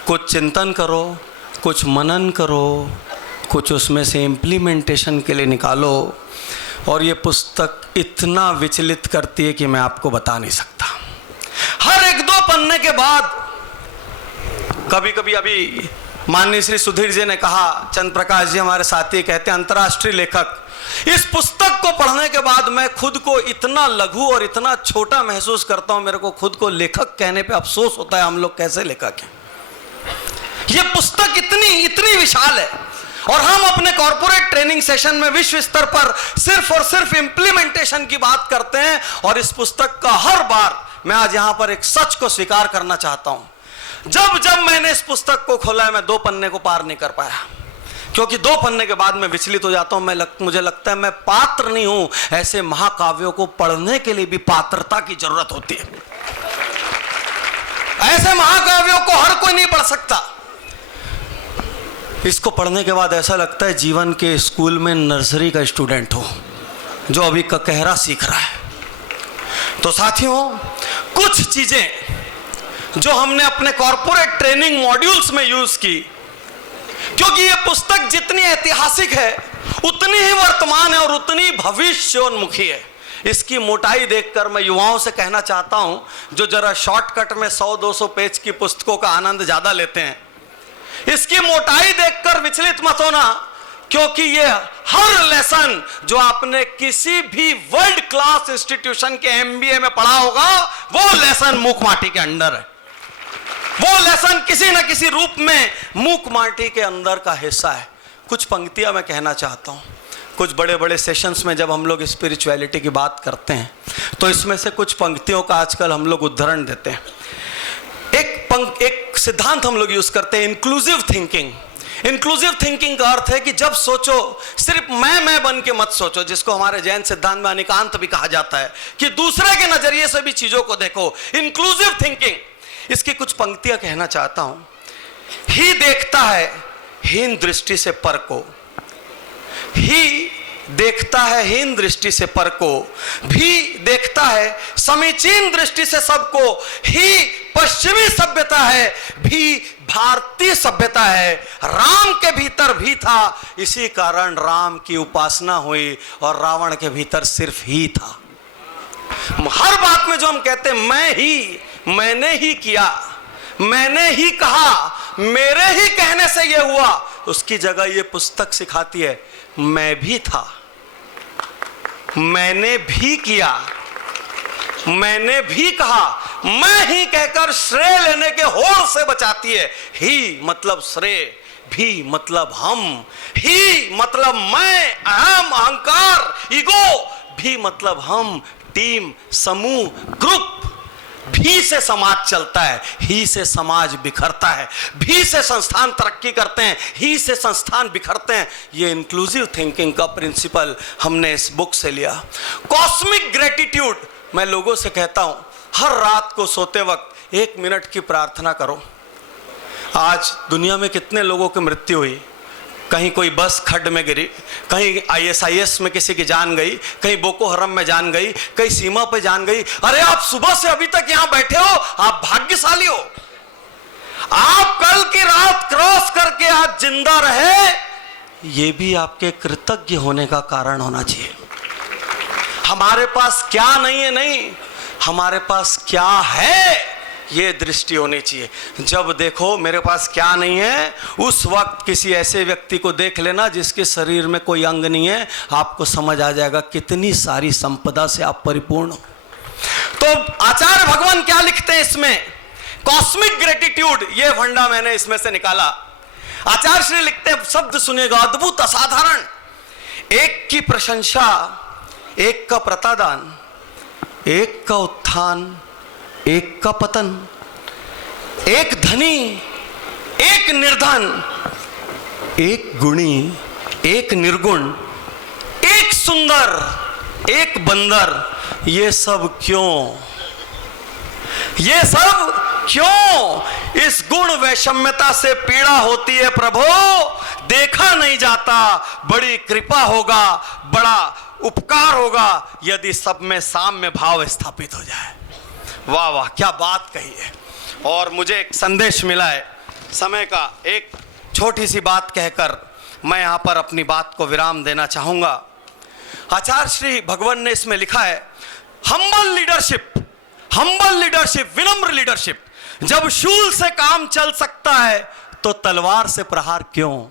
कुछ चिंतन करो, कुछ मनन करो, कुछ उसमें से इम्प्लीमेंटेशन के लिए निकालो। और ये पुस्तक इतना विचलित करती है कि मैं आपको बता नहीं सकता। हर एक दो पन्ने के बाद कभी कभी, अभी माननीय श्री सुधीर जी ने कहा, चंद्र प्रकाश जी हमारे साथी कहते हैं अंतर्राष्ट्रीय लेखक, इस पुस्तक को पढ़ने के बाद मैं खुद को इतना लघु और इतना छोटा महसूस करता हूं, मेरे को खुद को लेखक कहने पे अफसोस होता है, हम लोग कैसे लेखक हैं। ये पुस्तक इतनी विशाल है और हम अपने कॉर्पोरेट ट्रेनिंग सेशन में विश्व स्तर पर सिर्फ और सिर्फ इंप्लीमेंटेशन की बात करते हैं। और इस पुस्तक का हर बार मैं आज यहां पर एक सच को स्वीकार करना चाहता हूं, जब मैंने इस पुस्तक को खोला है, मैं 2 पन्ने को पार नहीं कर पाया, क्योंकि 2 पन्ने के बाद मैं विचलित हो जाता हूं। मुझे लगता है मैं पात्र नहीं हूं। ऐसे महाकाव्यों को पढ़ने के लिए भी पात्रता की जरूरत होती है। ऐसे महाकाव्यों को हर कोई नहीं पढ़ सकता। इसको पढ़ने के बाद ऐसा लगता है जीवन के स्कूल में नर्सरी का स्टूडेंट हो जो अभी ककहरा सीख रहा है। तो साथियों, कुछ चीजें जो हमने अपने कॉर्पोरेट ट्रेनिंग मॉड्यूल्स में यूज की, क्योंकि यह पुस्तक जितनी ऐतिहासिक है उतनी ही वर्तमान है और उतनी भविष्योन्मुखी है। इसकी मोटाई देखकर मैं युवाओं से कहना चाहता हूं, जो जरा शॉर्टकट में 100-200 पेज की पुस्तकों का आनंद ज्यादा लेते हैं, इसकी मोटाई देखकर विचलित मत होना, क्योंकि ये हर लेसन जो आपने किसी भी वर्ल्ड क्लास इंस्टीट्यूशन के MBA में पढ़ा होगा, वो लेसन मूक माटी के अंदर है। वो लेसन किसी न किसी रूप में मूक माटी के अंदर का हिस्सा है। कुछ पंक्तियां मैं कहना चाहता हूं। कुछ बड़े बड़े सेशंस में जब हम लोग स्पिरिचुअलिटी की बात करते हैं, तो इसमें से कुछ पंक्तियों का आजकल हम लोग उदाहरण देते हैं। एक सिद्धांत हम लोग यूज करते हैं, इंक्लूसिव थिंकिंग। इंक्लूसिव थिंकिंग का अर्थ है कि जब सोचो, सिर्फ मैं बन के मत सोचो, जिसको हमारे जैन सिद्धांत में अनिकांत भी कहा जाता है, कि दूसरे के नजरिए से भी चीजों को देखो। इंक्लूसिव थिंकिंग, इसकी कुछ पंक्तियां कहना चाहता हूं। ही देखता है हीन दृष्टि से पर को, ही देखता है हीन दृष्टि से पर को, भी देखता है समीचीन दृष्टि से सबको। ही पश्चिमी सभ्यता है, भी भारतीय सभ्यता है। राम के भीतर भी था, इसी कारण राम की उपासना हुई, और रावण के भीतर सिर्फ ही था। हर बात में जो हम कहते हैं मैंने ही किया, मैंने ही कहा, मेरे ही कहने से यह हुआ, उसकी जगह यह पुस्तक सिखाती है मैं भी था, मैंने भी किया, मैंने भी कहा। मैं ही कहकर श्रेय लेने के होड़ से बचाती है। ही मतलब श्रेय, भी मतलब हम, ही मतलब मैं, अहम, अहंकार, ईगो, भी मतलब हम, टीम, समूह, ग्रुप। भी से समाज चलता है, ही से समाज बिखरता है। भी से संस्थान तरक्की करते हैं, ही से संस्थान बिखरते हैं। ये इंक्लूसिव थिंकिंग का प्रिंसिपल हमने इस बुक से लिया। कॉस्मिक ग्रेटिट्यूड, मैं लोगों से कहता हूं, हर रात को सोते वक्त 1 मिनट की प्रार्थना करो। आज दुनिया में कितने लोगों की मृत्यु हुई, कहीं कोई बस खड्ड में गिरी, कहीं ISIS में किसी की जान गई, कहीं बोको हरम में जान गई, कहीं सीमा पे जान गई। अरे आप सुबह से अभी तक यहां बैठे हो, आप भाग्यशाली हो। आप कल की रात क्रॉस करके आज जिंदा रहे, ये भी आपके कृतज्ञ होने का कारण होना चाहिए। हमारे पास क्या नहीं है, नहीं, हमारे पास क्या है, ये दृष्टि होनी चाहिए। जब देखो मेरे पास क्या नहीं है, उस वक्त किसी ऐसे व्यक्ति को देख लेना जिसके शरीर में कोई अंग नहीं है, आपको समझ आ जाएगा कितनी सारी संपदा से आप परिपूर्ण हो। तो आचार्य भगवान क्या लिखते हैं इसमें, कॉस्मिक ग्रेटिट्यूड, ये फंडा मैंने इसमें से निकाला। आचार्य श्री लिखते हैं, शब्द सुनेगा अद्भुत असाधारण, एक की प्रशंसा, एक का प्रतादान, एक का उत्थान, एक का पतन, एक धनी, एक निर्धन, एक गुणी, एक निर्गुण, एक सुंदर, एक बंदर। ये सब क्यों, ये सब क्यों? इस गुण वैषम्यता से पीड़ा होती है प्रभु, देखा नहीं जाता। बड़ी कृपा होगा, बड़ा उपकार होगा यदि सब में साम्य भाव स्थापित हो जाए। वाह वाह, क्या बात कही है। और मुझे एक संदेश मिला है समय का, एक छोटी सी बात कहकर मैं यहां पर अपनी बात को विराम देना चाहूंगा। आचार्य श्री भगवान ने इसमें लिखा है, हम्बल लीडरशिप, विनम्र लीडरशिप। जब शूल से काम चल सकता है तो तलवार से प्रहार क्यों?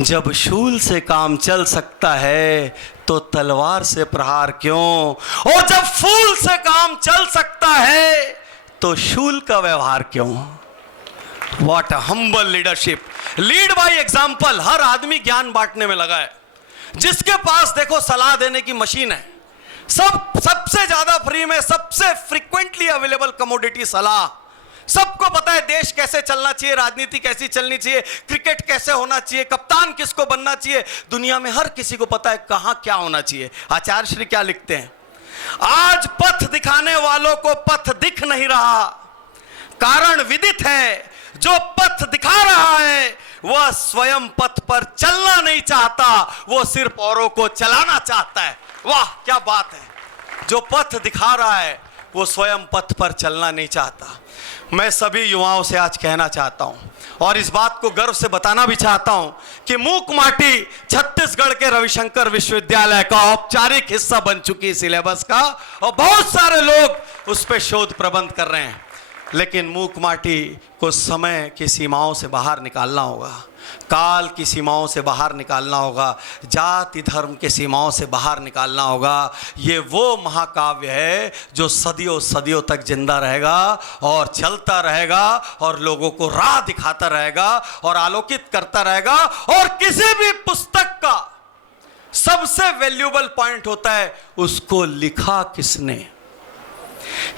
जब शूल से काम चल सकता है तो तलवार से प्रहार क्यों? और जब फूल से काम चल सकता है तो शूल का व्यवहार क्यों? What a humble leadership. Lead by example. हर आदमी ज्ञान बांटने में लगा है। जिसके पास देखो सलाह देने की मशीन है, सबसे ज्यादा फ्री में, सबसे फ्रीक्वेंटली अवेलेबल कमोडिटी सलाह। सबको पता है देश कैसे चलना चाहिए, राजनीति कैसी चलनी चाहिए, क्रिकेट कैसे होना चाहिए, कप्तान किसको बनना चाहिए। दुनिया में हर किसी को पता है कहां क्या होना चाहिए। आचार्य श्री क्या लिखते हैं? आज पथ दिखाने वालों को पथ दिख नहीं रहा, कारण विदित है। जो पथ दिखा रहा है वह स्वयं पथ पर चलना नहीं चाहता, वो सिर्फ औरों को चलाना चाहता है। वाह क्या बात है। जो पथ दिखा रहा है वो स्वयं पथ पर चलना नहीं चाहता। मैं सभी युवाओं से आज कहना चाहता हूं और इस बात को गर्व से बताना भी चाहता हूं कि मूक माटी छत्तीसगढ़ के रविशंकर विश्वविद्यालय का औपचारिक हिस्सा बन चुकी सिलेबस का, और बहुत सारे लोग उस पर शोध प्रबंध कर रहे हैं। लेकिन मूक माटी को समय की सीमाओं से बाहर निकालना होगा, काल की सीमाओं से बाहर निकालना होगा, जाति धर्म के सीमाओं से बाहर निकालना होगा। ये वो महाकाव्य है जो सदियों सदियों तक जिंदा रहेगा और चलता रहेगा और लोगों को राह दिखाता रहेगा और आलोकित करता रहेगा। और किसी भी पुस्तक का सबसे वैल्यूएबल पॉइंट होता है उसको लिखा किसने।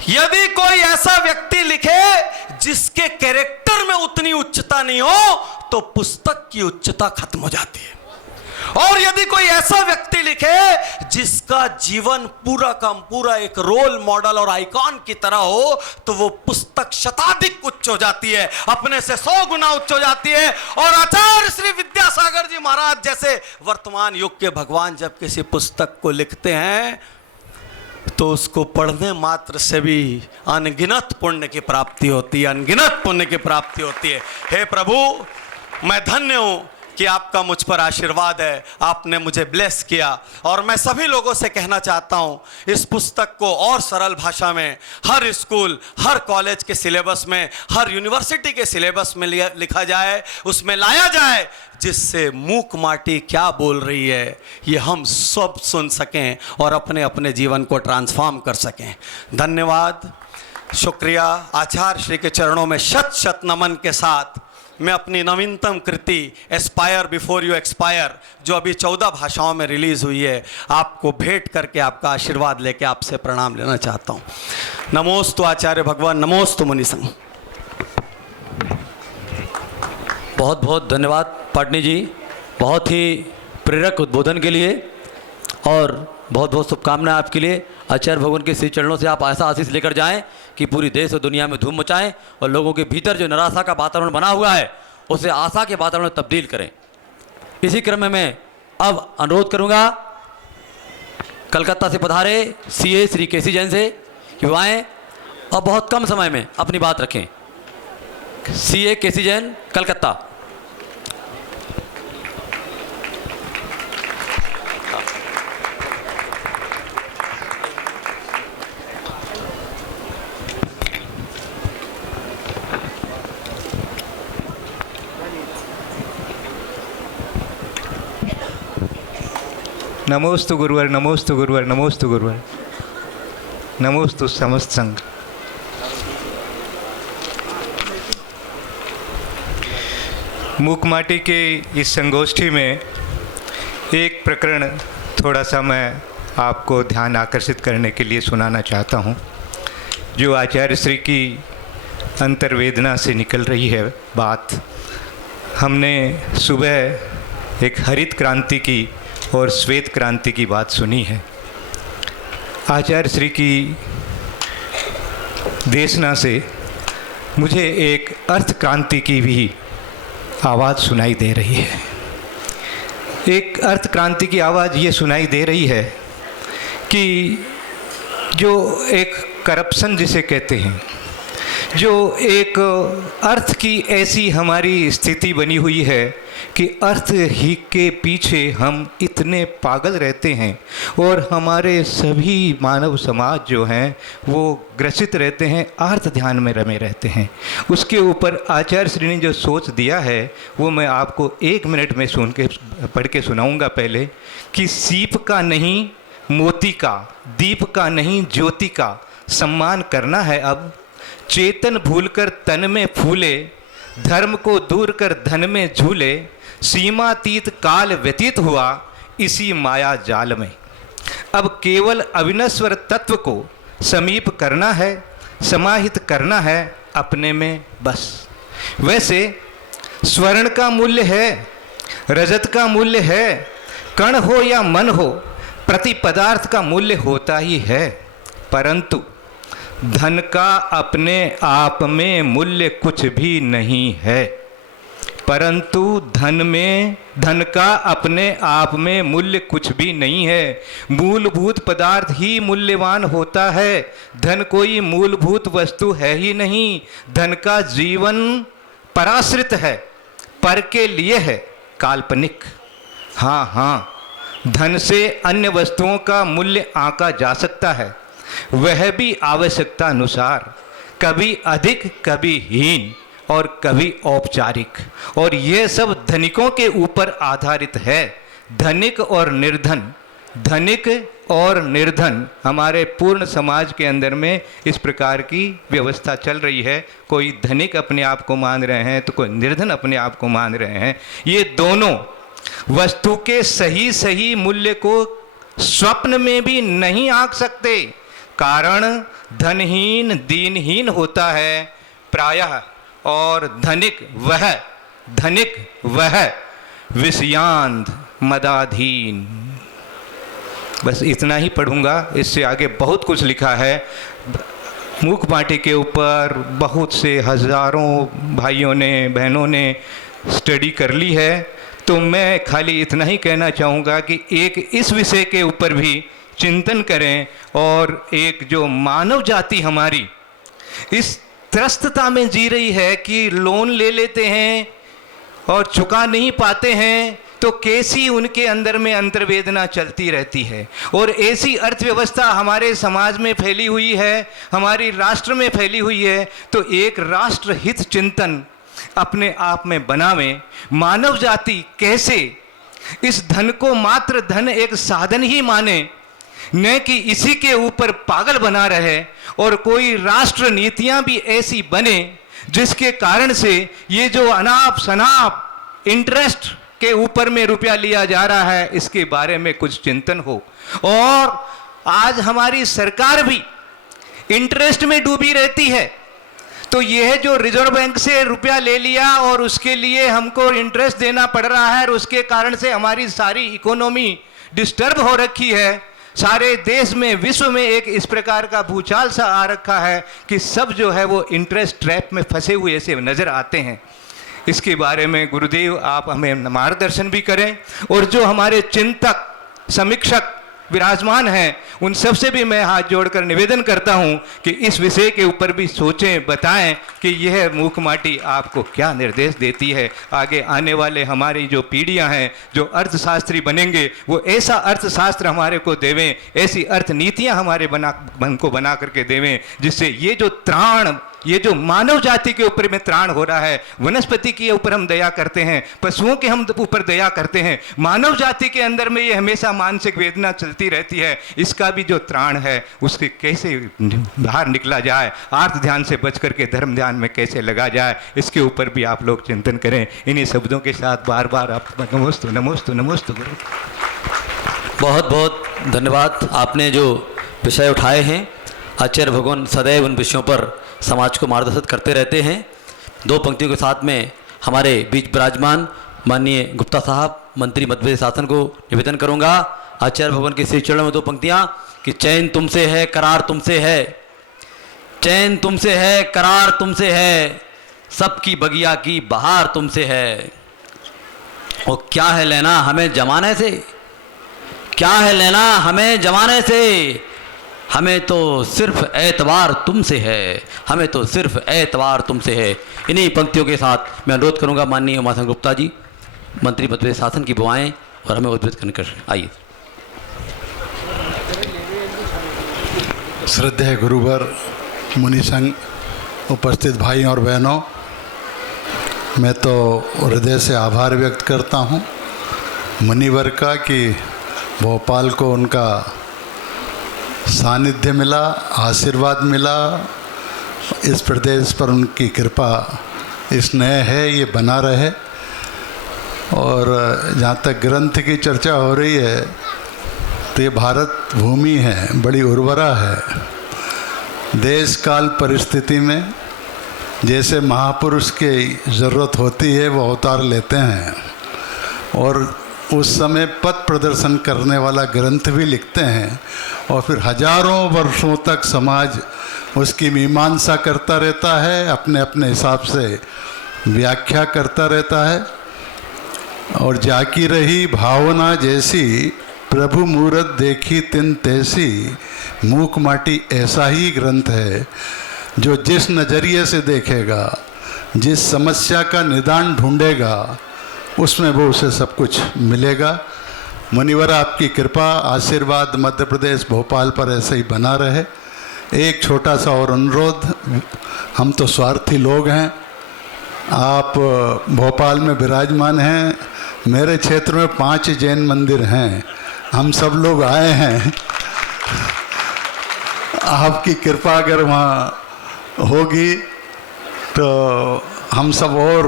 यदि कोई ऐसा व्यक्ति लिखे जिसके कैरेक्टर में उतनी उच्चता नहीं हो तो पुस्तक की उच्चता खत्म हो जाती है। और यदि कोई ऐसा व्यक्ति लिखे जिसका जीवन पूरा का पूरा एक रोल मॉडल और आइकॉन की तरह हो तो वो पुस्तक शताधिक उच्च हो जाती है, अपने से 100 गुना उच्च हो जाती है। और आचार्य श्री विद्यासागर जी महाराज जैसे वर्तमान युग के भगवान जब किसी पुस्तक को लिखते हैं तो उसको पढ़ने मात्र से भी अनगिनत पुण्य की प्राप्ति होती है, अनगिनत पुण्य की प्राप्ति होती है। हे प्रभु, मैं धन्य हूं कि आपका मुझ पर आशीर्वाद है, आपने मुझे ब्लेस किया। और मैं सभी लोगों से कहना चाहता हूं इस पुस्तक को और सरल भाषा में हर स्कूल, हर कॉलेज के सिलेबस में, हर यूनिवर्सिटी के सिलेबस में लिखा जाए, उसमें लाया जाए, जिससे मूक माटी क्या बोल रही है ये हम सब सुन सकें और अपने अपने जीवन को ट्रांसफॉर्म कर सकें। धन्यवाद, शुक्रिया। आचार्य श्री के चरणों में शत शत नमन के साथ मैं अपनी नवीनतम कृति एस्पायर बिफोर यू एक्सपायर, जो अभी 14 भाषाओं में रिलीज हुई है, आपको भेंट करके आपका आशीर्वाद लेके आपसे प्रणाम लेना चाहता हूँ। नमोस्तु आचार्य भगवान, नमोस्तु मुनि संघ। बहुत बहुत धन्यवाद पाटनी जी, बहुत ही प्रेरक उद्बोधन के लिए, और बहुत बहुत शुभकामनाएं आपके लिए। आचार्य भगवान के श्री चरणों से आप ऐसा आशीष लेकर जाएं कि पूरी देश और दुनिया में धूम मचाएं और लोगों के भीतर जो निराशा का वातावरण बना हुआ है उसे आशा के वातावरण में तब्दील करें। इसी क्रम में मैं अब अनुरोध करूंगा कलकत्ता से पधारे सीए श्री केसी जैन से कि वो आएँ और बहुत कम समय में अपनी बात रखें। सीए केसी जैन, कलकत्ता। नमोस्तु गुरुवर, नमोस्तु गुरुवर, नमोस्तु गुरुवर, नमोस्तु समस्त संघ। मूक माटी के इस संगोष्ठी में एक प्रकरण थोड़ा सा मैं आपको ध्यान आकर्षित करने के लिए सुनाना चाहता हूँ, जो आचार्य श्री की अंतर्वेदना से निकल रही है बात। हमने सुबह एक हरित क्रांति की और श्वेत क्रांति की बात सुनी है। आचार्य श्री की देशना से मुझे एक अर्थ क्रांति की भी आवाज़ सुनाई दे रही है। एक अर्थ क्रांति की आवाज़ ये सुनाई दे रही है कि जो एक करप्शन जिसे कहते हैं, जो एक अर्थ की ऐसी हमारी स्थिति बनी हुई है कि अर्थ ही के पीछे हम इतने पागल रहते हैं और हमारे सभी मानव समाज जो हैं वो ग्रसित रहते हैं, अर्थ ध्यान में रमे रहते हैं। उसके ऊपर आचार्य श्री ने जो सोच दिया है वो मैं आपको 1 मिनट में पढ़ के सुनाऊंगा। पहले कि सीप का नहीं मोती का, दीप का नहीं ज्योति का सम्मान करना है अब। चेतन भूलकर तन में फूले, धर्म को दूर कर धन में झूले। सीमातीत काल व्यतीत हुआ इसी माया जाल में। अब केवल अविनश्वर तत्व को समीप करना है, समाहित करना है अपने में बस। वैसे स्वर्ण का मूल्य है, रजत का मूल्य है, कण हो या मन हो, प्रति पदार्थ का मूल्य होता ही है। परंतु धन का अपने आप में मूल्य कुछ भी नहीं है। परंतु धन का अपने आप में मूल्य कुछ भी नहीं है। मूलभूत पदार्थ ही मूल्यवान होता है। धन कोई मूलभूत वस्तु है ही नहीं। धन का जीवन पराश्रित है, पर के लिए है, काल्पनिक। हाँ, धन से अन्य वस्तुओं का मूल्य आंका जा सकता है, वह भी आवश्यकता अनुसार, कभी अधिक, कभी हीन और कभी औपचारिक। और यह सब धनिकों के ऊपर आधारित है। धनिक और निर्धन हमारे पूर्ण समाज के अंदर में इस प्रकार की व्यवस्था चल रही है। कोई धनिक अपने आप को मान रहे हैं तो कोई निर्धन अपने आप को मान रहे हैं। ये दोनों वस्तु के सही मूल्य को स्वप्न में भी नहीं आंक सकते। कारण धनहीन दीनहीन होता है प्रायः, और धनिक वह विषयांध मदाधीन। बस इतना ही पढ़ूंगा, इससे आगे बहुत कुछ लिखा है। मूक माटी के ऊपर बहुत से हजारों भाइयों ने बहनों ने स्टडी कर ली है, तो मैं खाली इतना ही कहना चाहूँगा कि एक इस विषय के ऊपर भी चिंतन करें। और एक जो मानव जाति हमारी इस त्रस्तता में जी रही है कि लोन ले लेते हैं और चुका नहीं पाते हैं, तो कैसी उनके अंदर में अंतर्वेदना चलती रहती है। और ऐसी अर्थव्यवस्था हमारे समाज में फैली हुई है, हमारी राष्ट्र में फैली हुई है। तो एक राष्ट्र हित चिंतन अपने आप में बनावें। मानव जाति कैसे इस धन को मात्र धन एक साधन ही माने, न कि इसी के ऊपर पागल बना रहे। और कोई राष्ट्र नीतियां भी ऐसी बने जिसके कारण से ये जो अनाप शनाप इंटरेस्ट के ऊपर में रुपया लिया जा रहा है, इसके बारे में कुछ चिंतन हो। और आज हमारी सरकार भी इंटरेस्ट में डूबी रहती है। तो यह जो रिजर्व बैंक से रुपया ले लिया और उसके लिए हमको इंटरेस्ट देना पड़ रहा है, और उसके कारण से हमारी सारी इकोनॉमी डिस्टर्ब हो रखी है। सारे देश में, विश्व में एक इस प्रकार का भूचाल सा आ रखा है कि सब जो है वो इंटरेस्ट ट्रैप में फंसे हुए ऐसे नज़र आते हैं। इसके बारे में गुरुदेव आप हमें मार्गदर्शन भी करें। और जो हमारे चिंतक समीक्षक विराजमान हैं, उन सब से भी मैं हाथ जोड़कर निवेदन करता हूं कि इस विषय के ऊपर भी सोचें, बताएं कि यह मूक माटी आपको क्या निर्देश देती है। आगे आने वाले हमारी जो पीढ़ियां हैं, जो अर्थशास्त्री बनेंगे, वो ऐसा अर्थशास्त्र हमारे को देवें, ऐसी अर्थ नीतियां हमारे को बना करके देवें, जिससे ये जो त्राण, ये जो मानव जाति के ऊपर में त्राण हो रहा है, वनस्पति के ऊपर हम दया करते हैं, पशुओं के हम ऊपर दया करते हैं, मानव जाति के अंदर में ये हमेशा मानसिक वेदना चलती रहती है। इसका भी जो त्राण है उसके कैसे बाहर निकला जाए, आर्थ ध्यान से बच करके धर्म ध्यान में कैसे लगा जाए, इसके ऊपर भी आप लोग चिंतन करें। इन्हीं शब्दों के साथ बार बार आप नमोस्तु नमोस्तु नमोस्तु गुरु। बहुत बहुत धन्यवाद। आपने जो विषय उठाए हैं, आचार्य भगवान सदैव उन विषयों पर समाज को मार्गदर्शित करते रहते हैं। 2 पंक्तियों के साथ में हमारे बीच विराजमान माननीय गुप्ता साहब, मंत्री मध्य प्रदेश शासन को निवेदन करूंगा। आचार्य भगवान के श्री चरणों में 2 पंक्तियां कि चैन तुमसे है, करार तुमसे है, चैन तुमसे है, करार तुमसे है, सबकी बगिया की बहार तुमसे है। और क्या है लेना हमें जमाने से, क्या है लेना हमें जमाने से, हमें तो सिर्फ एतबार तुमसे है, हमें तो सिर्फ एतबार तुमसे है। इन्हीं पंक्तियों के साथ मैं अनुरोध करूंगा माननीय उमाशंकर गुप्ता जी, मंत्री मध्य प्रदेश शासन की बुआएं और हमें उद्बोधित करने कर आइए। श्रद्धेय गुरुवर, मुनि संघ, उपस्थित भाई और बहनों, मैं तो हृदय से आभार व्यक्त करता हूँ मुनिवर का कि भोपाल को उनका सानिध्य मिला, आशीर्वाद मिला, इस प्रदेश पर उनकी कृपा स्नेह है, ये बना रहे। और जहाँ तक ग्रंथ की चर्चा हो रही है तो ये भारत भूमि है, बड़ी उर्वरा है। देश काल परिस्थिति में जैसे महापुरुष की ज़रूरत होती है वो अवतार लेते हैं और उस समय पथ प्रदर्शन करने वाला ग्रंथ भी लिखते हैं और फिर हजारों वर्षों तक समाज उसकी मीमांसा करता रहता है, अपने अपने हिसाब से व्याख्या करता रहता है। और जाकी रही भावना जैसी, प्रभु मूरत देखी तिन तैसी, मूक माटी ऐसा ही ग्रंथ है जो जिस नज़रिए से देखेगा, जिस समस्या का निदान ढूंढेगा, उसमें वो उसे सब कुछ मिलेगा। मुनिवर, आपकी कृपा आशीर्वाद मध्य प्रदेश भोपाल पर ऐसे ही बना रहे। एक छोटा सा और अनुरोध, हम तो स्वार्थी लोग हैं, आप भोपाल में विराजमान हैं, मेरे क्षेत्र में 5 जैन मंदिर हैं, हम सब लोग आए हैं, आपकी कृपा अगर वहाँ होगी तो हम सब और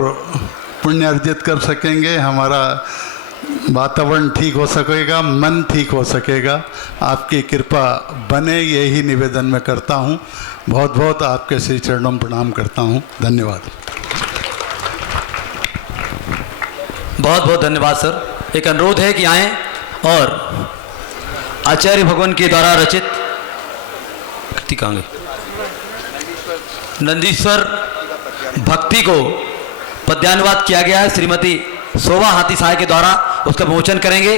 पुण्य अर्जित कर सकेंगे, हमारा वातावरण ठीक हो सकेगा, मन ठीक हो सकेगा। आपकी कृपा बने, यही निवेदन मैं करता हूँ। बहुत बहुत आपके श्री चरणों में प्रणाम करता हूँ। धन्यवाद। बहुत बहुत धन्यवाद सर। एक अनुरोध है कि आएँ और आचार्य भगवान के द्वारा रचित कृति कहांगे नंदीश्वर भक्ति को पद्यानुवाद किया गया है, श्रीमती शोभा हाथी साय के द्वारा उसका विमोचन करेंगे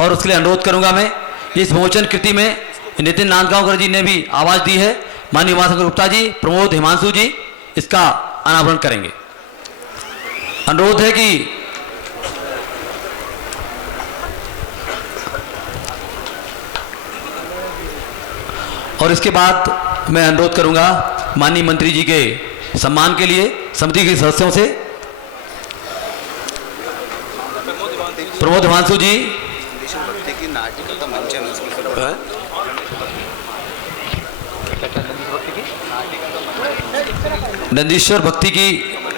और उसके लिए अनुरोध करूंगा मैं। इस विमोचन कृति में नितिन नांदगांवकर जी ने भी आवाज़ दी है, माननीय उमाशंकर गुप्ता जी, प्रमोद हिमांशु जी इसका अनावरण करेंगे। अनुरोध है कि और इसके बाद मैं अनुरोध करूंगा माननीय मंत्री जी के सम्मान के लिए समिति के सदस्यों से प्रमोद हिमांशु जी, नंदीश्वर भक्ति की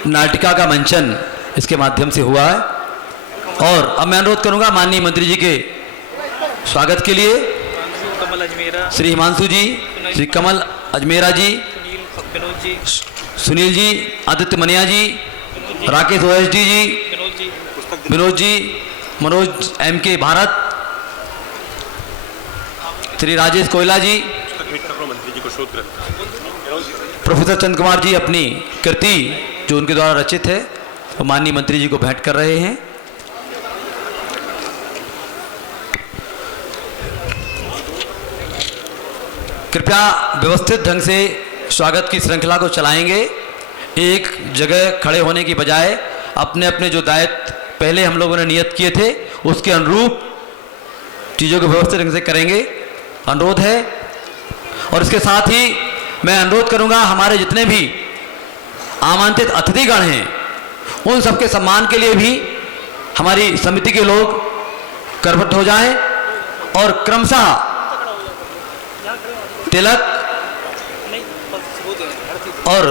नाटिका का मंचन इसके माध्यम से हुआ है। और अब मैं अनुरोध करूंगा माननीय मंत्री जी के स्वागत के लिए श्री हिमांशु जी, श्री कमल अजमेरा जी, सुनील जी, आदित्य मनिया जी, राकेश ओएसडी जी, विनोद जी, मनोज एम.के. भारत, श्री राजेश कोयला जी, प्रोफेसर चंद्र कुमार जी अपनी कृति जो उनके द्वारा रचित है वो माननीय मंत्री जी को भेंट कर रहे हैं। कृपया व्यवस्थित ढंग से स्वागत की श्रृंखला को चलाएंगे। एक जगह खड़े होने की बजाय अपने अपने जो दायित्व पहले हम लोगों ने नियत किए थे उसके अनुरूप चीज़ों को व्यवस्थित ढंग से करेंगे, अनुरोध है। और इसके साथ ही मैं अनुरोध करूंगा हमारे जितने भी आमंत्रित अतिथिगण हैं उन सबके सम्मान के लिए भी हमारी समिति के लोग करवट हो जाएं और क्रमशः तिलक और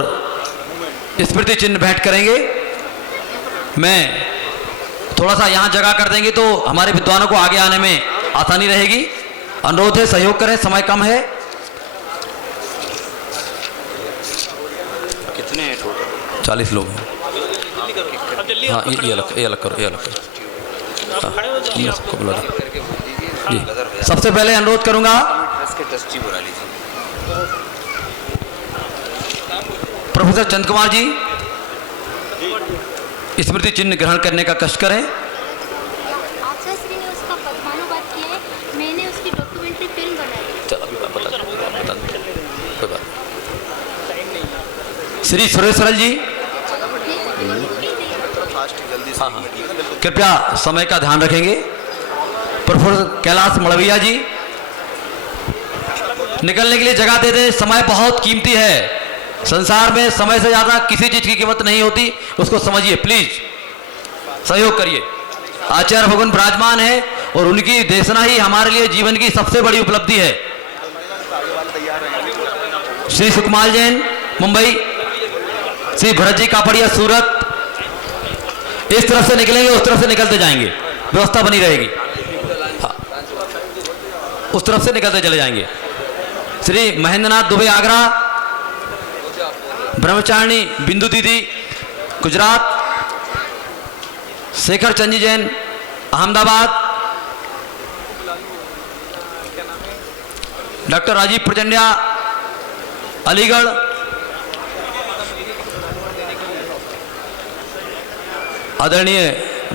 स्मृति चिन्ह भेंट करेंगे। मैं थोड़ा सा यहाँ जगह कर देंगे तो हमारे विद्वानों को आगे आने में आसानी रहेगी। अनुरोध है सहयोग करें, समय कम है। कितने हैं टोटल? 40 लोग हैं। हाँ ये अलग करो, ये अलग करो। हाँ, सबको बुला दो जी। सबसे पहले अनुरोध करूंगा प्रोफेसर चंद्र कुमार जी स्मृति चिन्ह ग्रहण करने का कष्ट करें। आचार्य श्री ने उसका पद्मानुवाद किया है, मैंने उसकी डॉक्यूमेंट्री फिल्म बनाई है। अभी बता श्री सुरेश सरल जी, कृपया समय का ध्यान रखेंगे। प्रोफेसर कैलाश मड़विया जी, निकलने के लिए जगह दे दें, समय बहुत कीमती है। संसार में समय से ज्यादा किसी चीज की कीमत नहीं होती, उसको समझिए, प्लीज सहयोग करिए। आचार्य भगवान विराजमान है और उनकी देशना ही हमारे लिए जीवन की सबसे बड़ी उपलब्धि है। श्री सुकुमार जैन मुंबई, श्री भरत जी कापड़िया सूरत, इस तरफ से निकलेंगे उस तरफ से निकलते जाएंगे, व्यवस्था बनी रहेगी। हाँ, उस तरफ से निकलते चले जाएंगे। श्री महेंद्रनाथ दुबे आगरा, ब्रह्मचारिणी बिंदु दीदी गुजरात, शेखर चंद जैन अहमदाबाद, डॉक्टर राजीव प्रचंडिया अलीगढ़, आदरणीय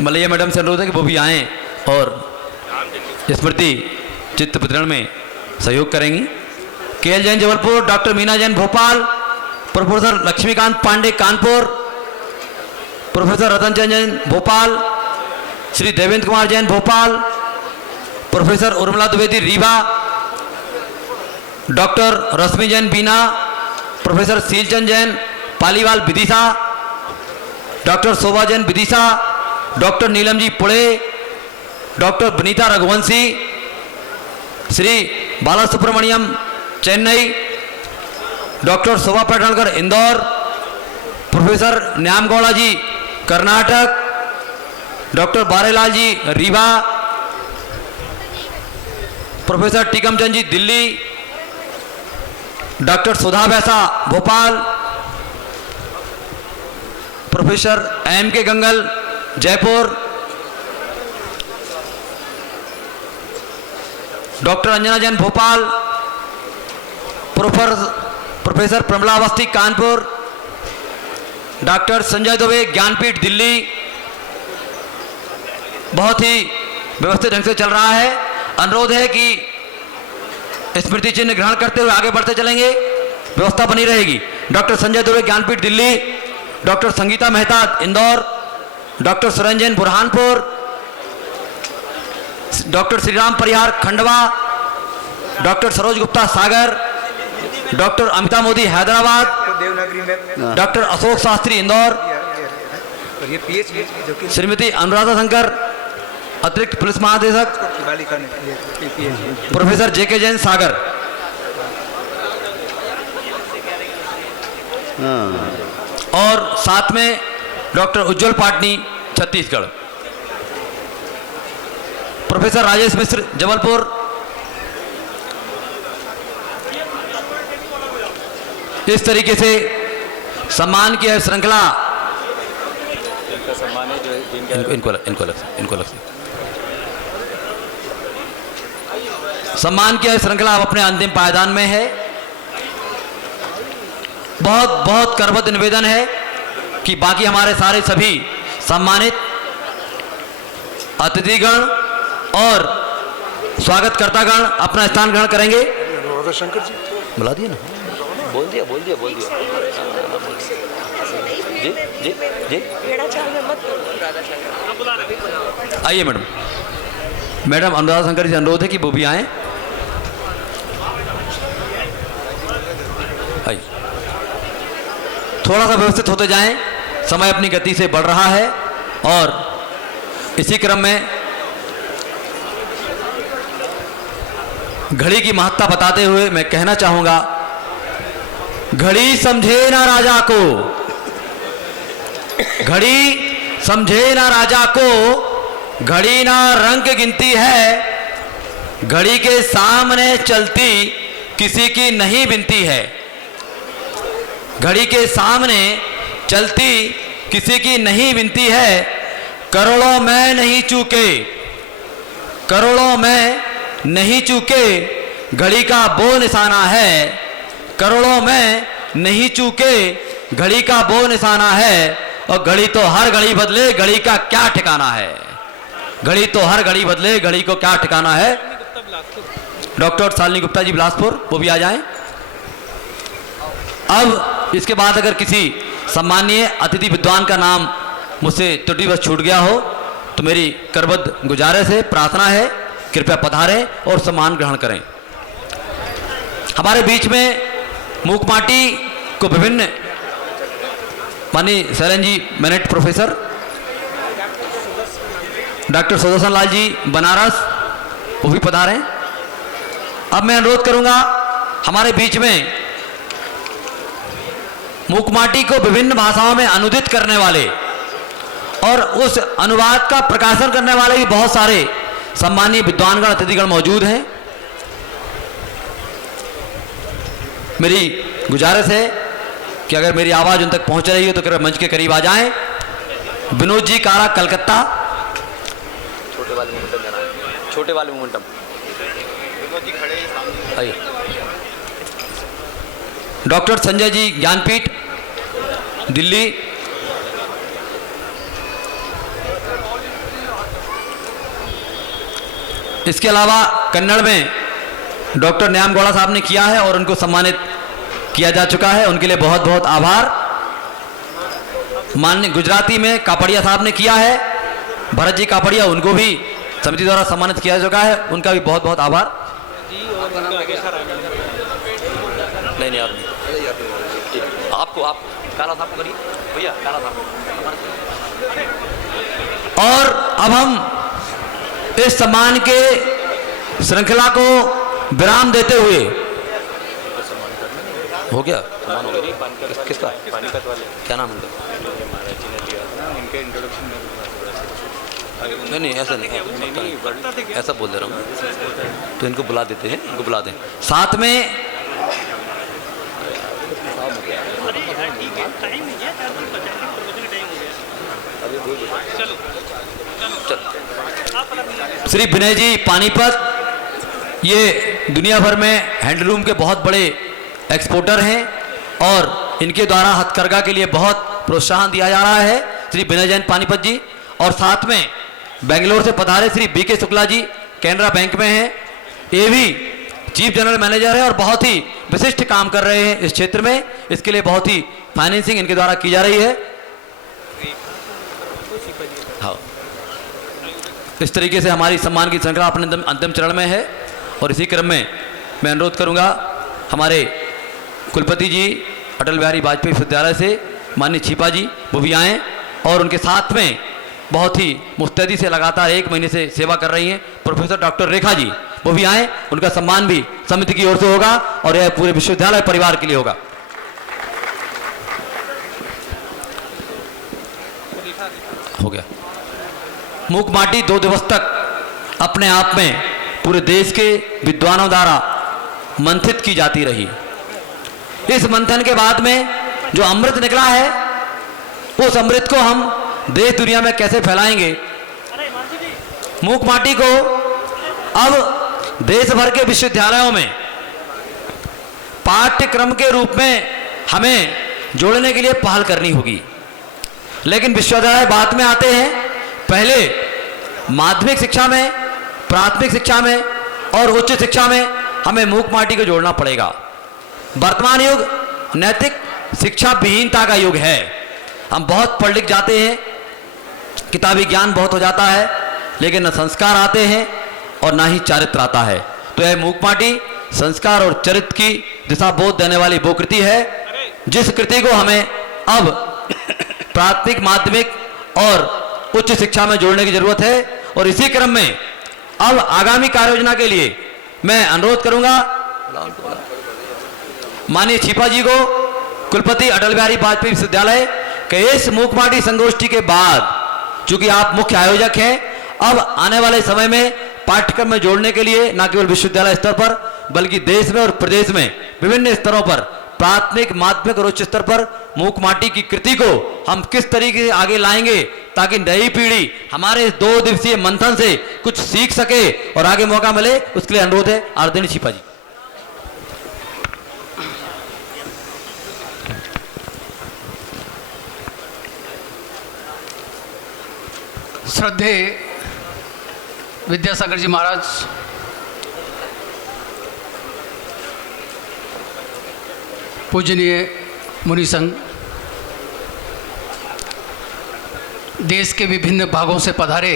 मलैया मैडम से अनुरोध है कि वो भी आएँ और स्मृति चित्त वितरण में सहयोग करेंगी। K L Jain Jabalpur, doctor Meena Jain Bhopal, professor Laxmikant Pandey Kanpur, professor Ratan Chand Jain Bhopal, Shri Devendra Kumar Jain Bhopal, professor Urmila Dwivedi Rewa, doctor Rashmi Jain Bina, professor Seelchand Jain Paliwal Vidisha, doctor Shobha Jain Vidisha, doctor Neelam ji Pune, doctor Banita Raghuvanshi, Shri Bala Subramaniam Chennai, doctor Shobha Paithankar Indore, professor Nyamagouda ji Karnataka, doctor Barelal ji Rewa, professor Tikamchand ji Delhi, doctor सुधा Baisa Bhopal, professor M K Gangal Jaipur, doctor Anjana Jain Bhopal, professor Pramla Awasthi Kanpur, doctor Sanjay Dubey Jnanpith Delhi. बहुत ही व्यवस्थित ढंग से चल रहा है। अनुरोध है कि स्मृति चिन्ह ग्रहण करते हुए आगे बढ़ते चलेंगे, व्यवस्था बनी रहेगी। Doctor Sanjay Dubey Jnanpith Delhi, doctor Sangeeta Mehta Indore, doctor Suranjan Burhanpur, doctor Shriram Parihar Khandwa, doctor Saroj Gupta Sagar, doctor Amita Modi Hyderabad, doctor Ashok Shastri Indore, Shrimati Anuradha Shankar अतिरिक्त पुलिस महानिदेशक, प्रोफेसर जेके जैन सागर। और साथ में डॉक्टर उज्जवल पाटनी छत्तीसगढ़, प्रोफेसर राजेश मिश्र जबलपुर। इस तरीके से सम्मान की है श्रृंखला। इनको सम्मान की है श्रृंखला अब अपने अंतिम पायदान में है। बहुत बहुत करबद्ध निवेदन है कि बाकी हमारे सारे सभी सम्मानित अतिथिगण और स्वागतकर्तागण अपना स्थान ग्रहण करेंगे। शंकर जी बुला दिया ना, बोल दिया जी जी जी। आइए मैडम अनुराधा शंकर जी अनुरोध है कि वो भी आए। आइए, थोड़ा सा व्यवस्थित होते जाएं, समय अपनी गति से बढ़ रहा है। और इसी क्रम में घड़ी की महत्ता बताते हुए मैं कहना चाहूंगा, घड़ी समझे ना राजा को, घड़ी समझे ना राजा को, घड़ी ना रंग गिनती है, घड़ी के सामने चलती किसी की नहीं बिनती है, घड़ी के सामने चलती किसी की नहीं बिनती है। करोड़ों में नहीं चूके, करोड़ों में नहीं चूके, घड़ी का वो निशाना है, करोड़ों में नहीं चूके, घड़ी का वो निशाना है। और घड़ी तो हर घड़ी बदले, घड़ी का क्या ठिकाना है, घड़ी तो हर घड़ी बदले, घड़ी को क्या ठिकाना है। डॉक्टर शालिनी गुप्ता जी बिलासपुर, वो भी आ जाएं। अब इसके बाद अगर किसी सम्मानीय अतिथि विद्वान का नाम मुझसे त्रुटिवश छूट गया हो तो मेरी करबद्ध गुजारिश है, प्रार्थना है, कृपया पधारें और सम्मान ग्रहण करें। हमारे बीच में मूक माटी को विभिन्न माननीय शैलन जी mainnet professor, doctor Sudarshan Lal ji Banaras, वो भी पधारें। अब मैं अनुरोध करूंगा हमारे बीच में मूक माटी को विभिन्न भाषाओं में अनुदित करने वाले और उस अनुवाद का प्रकाशन करने वाले भी बहुत सारे सम्मानीय विद्वानगण अतिथिगण मौजूद हैं। मेरी गुजारिश है कि अगर मेरी आवाज़ उन तक पहुंच रही हो तो कृपया मंच के करीब आ जाएं। विनोद जी कारा कलकत्ता, छोटे वाले मोमेंटम विनोद जी खड़े सामने। डॉक्टर संजय जी ज्ञानपीठ दिल्ली, इसके अलावा कन्नड़ में डॉक्टर न्याम गौड़ा साहब ने किया है और उनको सम्मानित किया जा चुका है, उनके लिए बहुत बहुत आभार। माननीय गुजराती में कापड़िया साहब ने किया है, भरत जी कापड़िया, उनको भी समिति द्वारा सम्मानित किया जा चुका है, उनका भी बहुत बहुत आभार। नहीं आपको आप काला साहब को करिए भैया, काला साहब। और अब हम इस सम्मान के श्रृंखला को विराम देते हुए, हो गया सम्मान हो गया, किसका पानीपत वाले, क्या नाम उनका? नहीं ऐसा नहीं, ऐसा बोल दे रहा हूँ, तो इनको बुला देते हैं, इनको बुला दें साथ में। श्री विनय जी पानीपत, ये दुनिया भर में हैंडलूम के बहुत बड़े एक्सपोर्टर हैं और इनके द्वारा हथकरघा के लिए बहुत प्रोत्साहन दिया जा रहा है, श्री विनय जैन पानीपत जी। और साथ में बेंगलोर से पधारे श्री बीके शुक्ला जी, कैनरा बैंक में हैं, ये भी चीफ जनरल मैनेजर है और बहुत ही विशिष्ट काम कर रहे हैं इस क्षेत्र में, इसके लिए बहुत ही फाइनेंसिंग इनके द्वारा की जा रही है। हाँ, इस तरीके से हमारी सम्मान की श्रृंखला अपने अंतिम चरण में है और इसी क्रम में मैं अनुरोध करूंगा हमारे कुलपति जी अटल बिहारी वाजपेयी विश्वविद्यालय से माननीय छिपा जी, वो भी आएँ और उनके साथ में बहुत ही मुस्तैदी से लगातार 1 महीने से सेवा कर रही हैं प्रोफेसर डॉक्टर रेखा जी, वो भी आएँ, उनका सम्मान भी समिति की ओर से होगा और यह पूरे विश्वविद्यालय परिवार के लिए होगा। हो गया। मूक माटी 2 दिवस तक अपने आप में पूरे देश के विद्वानों द्वारा मंथित की जाती रही। इस मंथन के बाद में जो अमृत निकला है, उस अमृत को हम देश दुनिया में कैसे फैलाएंगे। मूक माटी को अब देश भर के विश्वविद्यालयों में पाठ्यक्रम के रूप में हमें जोड़ने के लिए पहल करनी होगी। लेकिन विश्वविद्यालय बाद में आते हैं, पहले माध्यमिक शिक्षा में, प्राथमिक शिक्षा में और उच्च शिक्षा में हमें मूक माटी को जोड़ना पड़ेगा। वर्तमान युग नैतिक शिक्षा विहीनता का युग है। हम बहुत पढ़ लिख जाते हैं, किताबी ज्ञान बहुत हो जाता है, लेकिन न संस्कार आते हैं और ना ही चारित्र आता है। तो यह मूक माटी संस्कार और चरित्र की दिशा बोध देने वाली वो कृति है, जिस कृति को हमें अब प्राथमिक, माध्यमिक और उच्च शिक्षा में जोड़ने की जरूरत है। और इसी क्रम में अब आगामी कार्य योजना के लिए मैं अनुरोध करूंगा माननीय छिपा जी को, कुलपति अटल बिहारी वाजपेयी विश्वविद्यालय, कि इस मूक माटी संगोष्ठी के बाद, चूंकि आप मुख्य आयोजक हैं, अब आने वाले समय में पाठ्यक्रम में जोड़ने के लिए न केवल विश्वविद्यालय स्तर पर बल्कि देश में और प्रदेश में विभिन्न स्तरों पर, प्राथमिक, माध्यमिक और उच्च स्तर पर मूक माटी की कृति को हम किस तरीके से आगे लाएंगे ताकि नई पीढ़ी हमारे 2 दिवसीय मंथन से कुछ सीख सके और आगे मौका मिले, उसके लिए अनुरोध है आदरणीय छिपा जी। श्रद्धेय विद्यासागर जी महाराज, पूजनीय मुनि संघ, देश के विभिन्न भागों से पधारे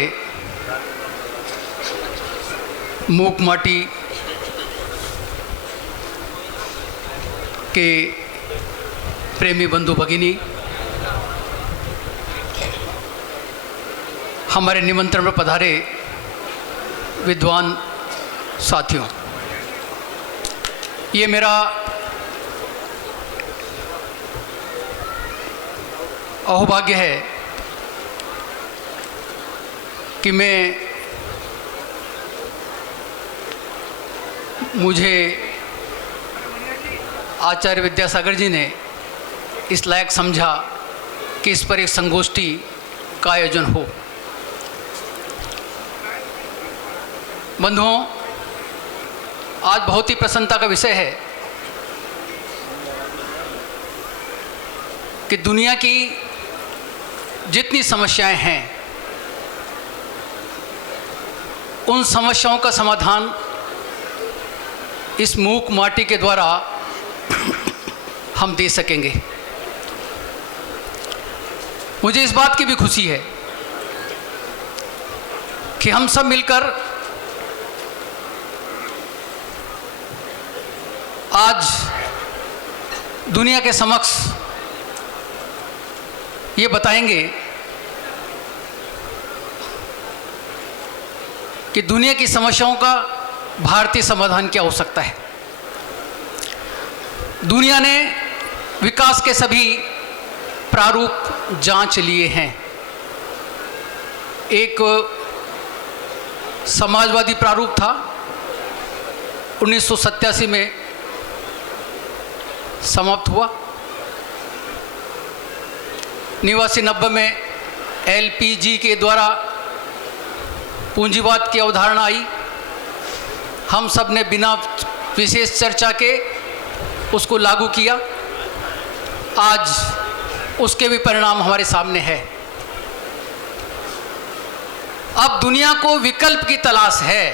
मूक माटी के प्रेमी बंधु भगिनी, हमारे निमंत्रण पर पधारे विद्वान साथियों, ये मेरा अहोभाग्य है कि मुझे आचार्य विद्यासागर जी ने इस लायक समझा कि इस पर एक संगोष्ठी का आयोजन हो। बंधुओं, आज बहुत ही प्रसन्नता का विषय है कि दुनिया की जितनी समस्याएं हैं उन समस्याओं का समाधान इस मूक माटी के द्वारा हम दे सकेंगे। मुझे इस बात की भी खुशी है कि हम सब मिलकर आज दुनिया के समक्ष ये बताएंगे कि दुनिया की समस्याओं का भारतीय समाधान क्या हो सकता है। दुनिया ने विकास के सभी प्रारूप जांच लिए हैं। एक समाजवादी प्रारूप था, 1987 में समाप्त हुआ। 89 में LPG के द्वारा पूंजीवाद की अवधारणा आई। हम सब ने बिना विशेष चर्चा के उसको लागू किया। आज उसके भी परिणाम हमारे सामने है। अब दुनिया को विकल्प की तलाश है।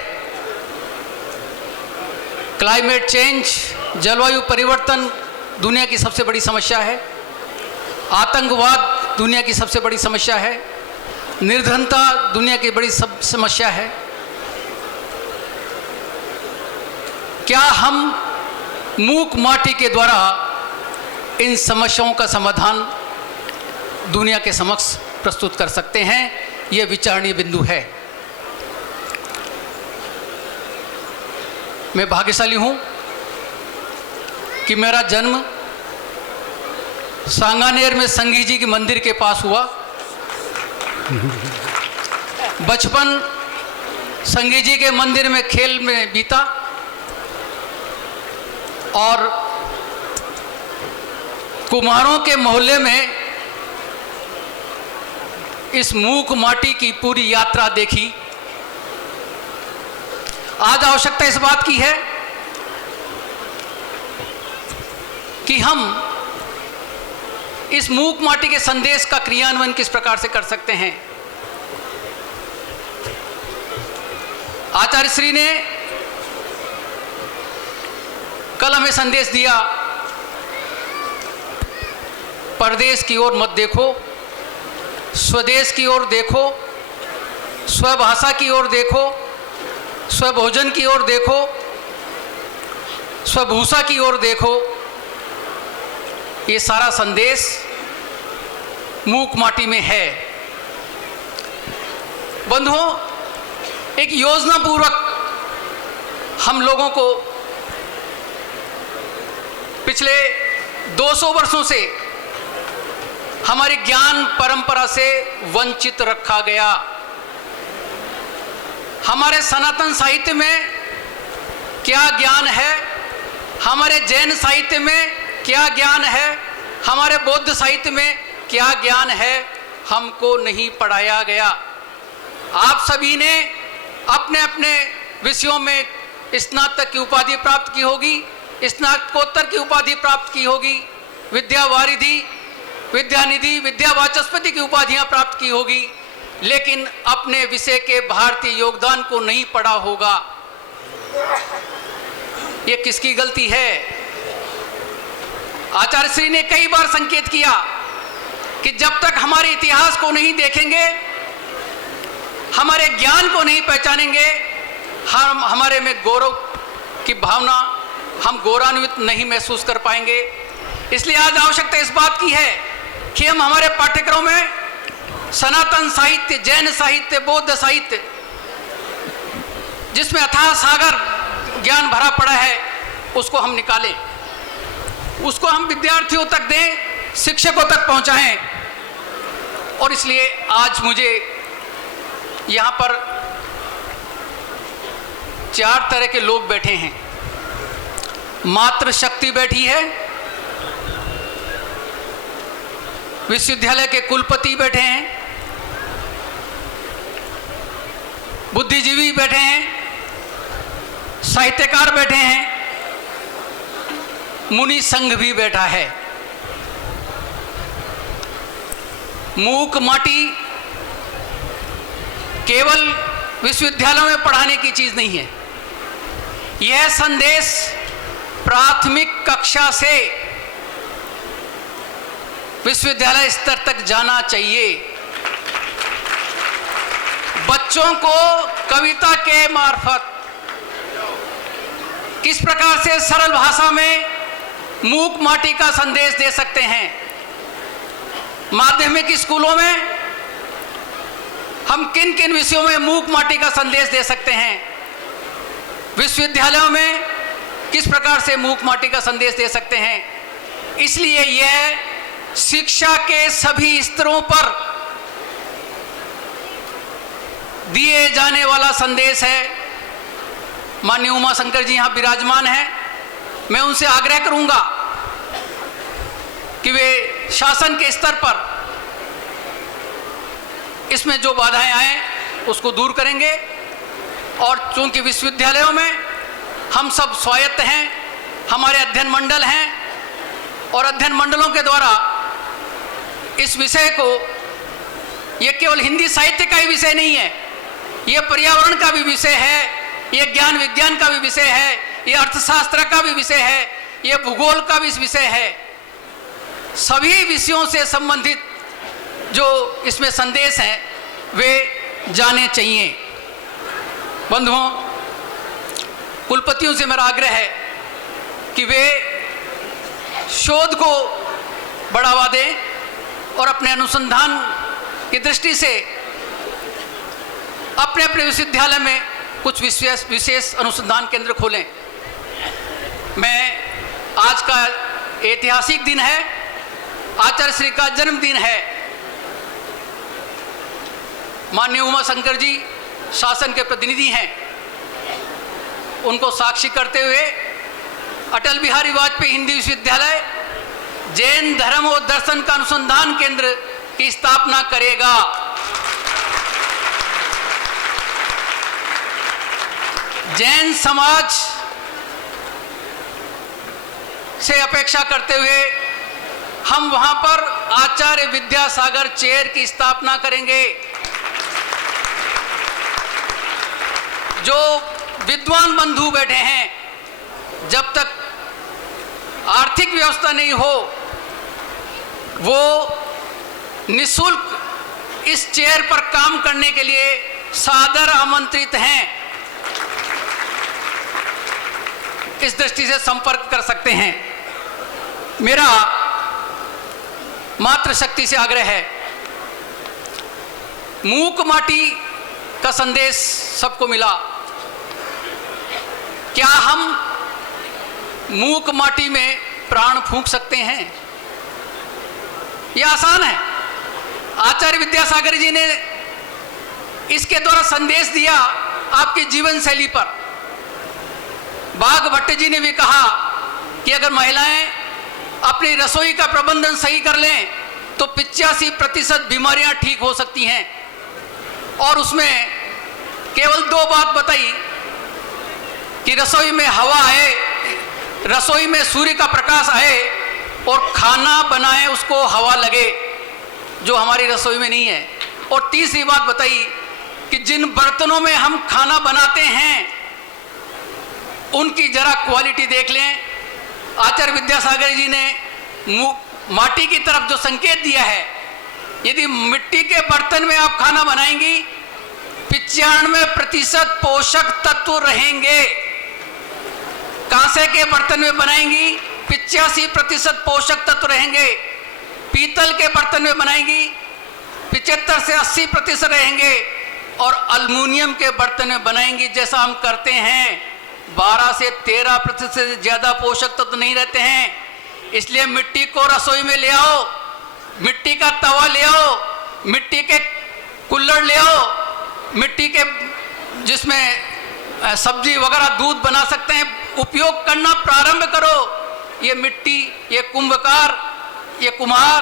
क्लाइमेट चेंज, जलवायु परिवर्तन दुनिया की सबसे बड़ी समस्या है। आतंकवाद दुनिया की सबसे बड़ी समस्या है। निर्धनता दुनिया की बड़ी समस्या है। क्या हम मूक माटी के द्वारा इन समस्याओं का समाधान दुनिया के समक्ष प्रस्तुत कर सकते हैं? यह विचारणीय बिंदु है। मैं भाग्यशाली हूं कि मेरा जन्म सांगानेर में संगी जी के मंदिर के पास हुआ। बचपन संगी जी के मंदिर में खेल में बीता और कुम्हारों के मोहल्ले में इस मूक माटी की पूरी यात्रा देखी। आज आवश्यकता इस बात की है कि हम इस मूक माटी के संदेश का क्रियान्वयन किस प्रकार से कर सकते हैं। आचार्य श्री ने कल हमें संदेश दिया, परदेश की ओर मत देखो, स्वदेश की ओर देखो, स्वभाषा की ओर देखो, स्वभोजन की ओर देखो, स्वभूषा की ओर देखो। ये सारा संदेश मूक माटी में है। बंधुओं, एक योजना पूर्वक हम लोगों को पिछले 200 वर्षों से हमारी ज्ञान परंपरा से वंचित रखा गया। हमारे सनातन साहित्य में क्या ज्ञान है, हमारे जैन साहित्य में क्या ज्ञान है, हमारे बौद्ध साहित्य में क्या ज्ञान है, हमको नहीं पढ़ाया गया। आप सभी ने अपने अपने विषयों में स्नातक की उपाधि प्राप्त की होगी, स्नातकोत्तर की उपाधि प्राप्त की होगी, विद्यावारिधि, विद्यानिधि, विद्यावाचस्पति की उपाधियां प्राप्त की होगी, लेकिन अपने विषय के भारतीय योगदान को नहीं पढ़ा होगा। ये किसकी गलती है? आचार्य श्री ने कई बार संकेत किया कि जब तक हमारे इतिहास को नहीं देखेंगे, हमारे ज्ञान को नहीं पहचानेंगे, हम हमारे में गौरव की भावना, हम गौरवान्वित नहीं महसूस कर पाएंगे। इसलिए आज आवश्यकता इस बात की है कि हम हमारे पाठ्यक्रम में सनातन साहित्य, जैन साहित्य, बौद्ध साहित्य, जिसमें अथाह सागर ज्ञान भरा पड़ा है, उसको हम निकालें, उसको हम विद्यार्थियों तक दें, शिक्षकों तक पहुंचाएं। और इसलिए आज मुझे यहाँ पर 4 तरह के लोग बैठे हैं। मातृशक्ति बैठी है, विश्वविद्यालय के कुलपति बैठे हैं, बुद्धिजीवी बैठे हैं, साहित्यकार बैठे हैं, मुनि संघ भी बैठा है। मूक माटी केवल विश्वविद्यालयों में पढ़ाने की चीज नहीं है। यह संदेश प्राथमिक कक्षा से विश्वविद्यालय स्तर तक जाना चाहिए। बच्चों को कविता के मार्फत किस प्रकार से सरल भाषा में मूक माटी का संदेश दे सकते हैं। माध्यमिक स्कूलों में हम किन किन विषयों में मूक माटी का संदेश दे सकते हैं, विश्वविद्यालयों में किस प्रकार से मूक माटी का संदेश दे सकते हैं। इसलिए यह शिक्षा के सभी स्तरों पर दिए जाने वाला संदेश है। माननीय उमा शंकर जी यहाँ विराजमान हैं, मैं उनसे आग्रह करूंगा कि वे शासन के स्तर पर इसमें जो बाधाएं आए उसको दूर करेंगे। और चूंकि विश्वविद्यालयों में हम सब स्वायत्त हैं, हमारे अध्ययन मंडल हैं, और अध्ययन मंडलों के द्वारा इस विषय को, यह केवल हिंदी साहित्य का ही विषय नहीं है, यह पर्यावरण का भी विषय है, यह ज्ञान विज्ञान का भी विषय है, यह अर्थशास्त्र का भी विषय है, यह भूगोल का भी विषय है। सभी विषयों से संबंधित जो इसमें संदेश हैं वे जाने चाहिए। बंधुओं, कुलपतियों से मेरा आग्रह है कि वे शोध को बढ़ावा दें और अपने अनुसंधान की दृष्टि से अपने अपने विश्वविद्यालय में कुछ विशेष अनुसंधान केंद्र खोलें। मैं आज का ऐतिहासिक दिन है, आचार्य श्री का जन्मदिन है। माननीय उमा शंकर जी शासन के प्रतिनिधि हैं, उनको साक्षी करते हुए अटल बिहारी वाजपेयी हिंदी विश्वविद्यालय जैन धर्म और दर्शन का अनुसंधान केंद्र की स्थापना करेगा। जैन समाज से अपेक्षा करते हुए हम वहां पर आचार्य विद्यासागर चेयर की स्थापना करेंगे। जो विद्वान बंधु बैठे हैं, जब तक आर्थिक व्यवस्था नहीं हो वो निःशुल्क इस चेयर पर काम करने के लिए सादर आमंत्रित हैं। इस दृष्टि से संपर्क कर सकते हैं। मेरा मातृशक्ति से आग्रह है, मूक माटी का संदेश सबको मिला, क्या हम मूक माटी में प्राण फूंक सकते हैं? यह आसान है। आचार्य विद्यासागर जी ने इसके द्वारा संदेश दिया आपकी जीवन शैली पर। बाघ भट्ट जी ने भी कहा कि अगर महिलाएं अपनी रसोई का प्रबंधन सही कर लें तो 85% बीमारियां ठीक हो सकती हैं। और उसमें केवल 2 बात बताई कि रसोई में हवा आए, रसोई में सूर्य का प्रकाश आए और खाना बनाए उसको हवा लगे, जो हमारी रसोई में नहीं है। और तीसरी बात बताई कि जिन बर्तनों में हम खाना बनाते हैं उनकी जरा क्वालिटी देख लें। आचार्य विद्यासागर जी ने माटी की तरफ जो संकेत दिया है, यदि मिट्टी के बर्तन में आप खाना बनाएंगी 95% पोषक तत्व रहेंगे। कांसे के बर्तन में बनाएंगी 85% पोषक तत्व रहेंगे। पीतल के बर्तन में बनाएंगी 75 से 80% रहेंगे। और एल्युमिनियम के बर्तन में बनाएंगी जैसा हम करते हैं 12 से 13% से ज़्यादा पोषक तत्व नहीं रहते हैं। इसलिए मिट्टी को रसोई में ले आओ, मिट्टी का तवा ले आओ, मिट्टी के कुल्हड़ ले आओ, मिट्टी के जिसमें सब्जी वगैरह दूध बना सकते हैं, उपयोग करना प्रारंभ करो। ये मिट्टी, ये कुंभकार, ये कुम्हार,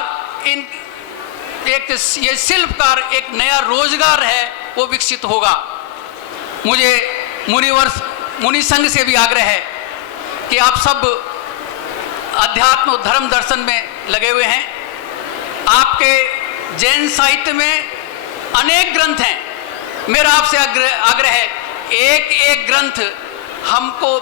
ये शिल्पकार एक नया रोजगार है, वो विकसित होगा। मुझे मुनि संघ से भी आग्रह है कि आप सब अध्यात्म और धर्म दर्शन में लगे हुए हैं। आपके जैन साहित्य में अनेक ग्रंथ हैं। मेरा आपसे आग्रह है, एक एक ग्रंथ हमको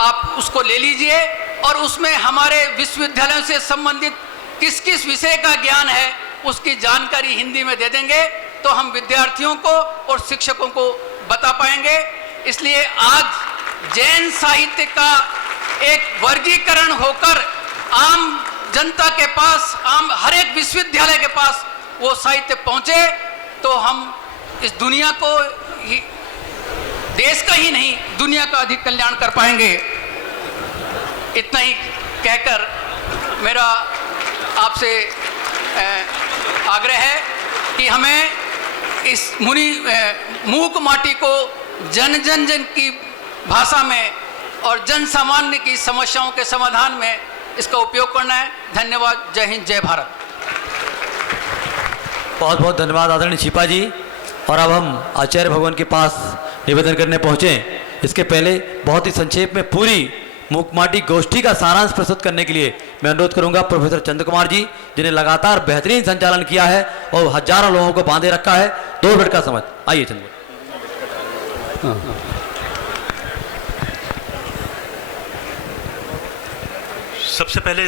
आप उसको ले लीजिए और उसमें हमारे विश्वविद्यालयों से संबंधित किस किस विषय का ज्ञान है उसकी जानकारी हिंदी में दे देंगे तो हम विद्यार्थियों को और शिक्षकों को बता पाएंगे। इसलिए आज जैन साहित्य का एक वर्गीकरण होकर आम जनता के पास, आम हर एक विश्वविद्यालय के पास वो साहित्य पहुंचे तो हम इस दुनिया को ही, देश का ही नहीं दुनिया का अधिक कल्याण कर पाएंगे। इतना ही कहकर मेरा आपसे आग्रह है कि हमें इस मूक माटी को जन जन जन की भाषा में और जन सामान्य की समस्याओं के समाधान में इसका उपयोग करना है। धन्यवाद। जय हिंद, जय भारत। बहुत बहुत धन्यवाद आदरणीय छिपा जी। और अब हम आचार्य भगवान के पास निवेदन करने पहुँचे। इसके पहले बहुत ही संक्षेप में पूरी मूकमाटी गोष्ठी का सारांश प्रस्तुत करने के लिए मैं अनुरोध करूंगा प्रोफेसर चंद्र कुमार जी, जिन्हें लगातार बेहतरीन संचालन किया है और हजारों लोगों को बांधे रखा है। 2 मिनट का समय। आइए चंद्र। सबसे पहले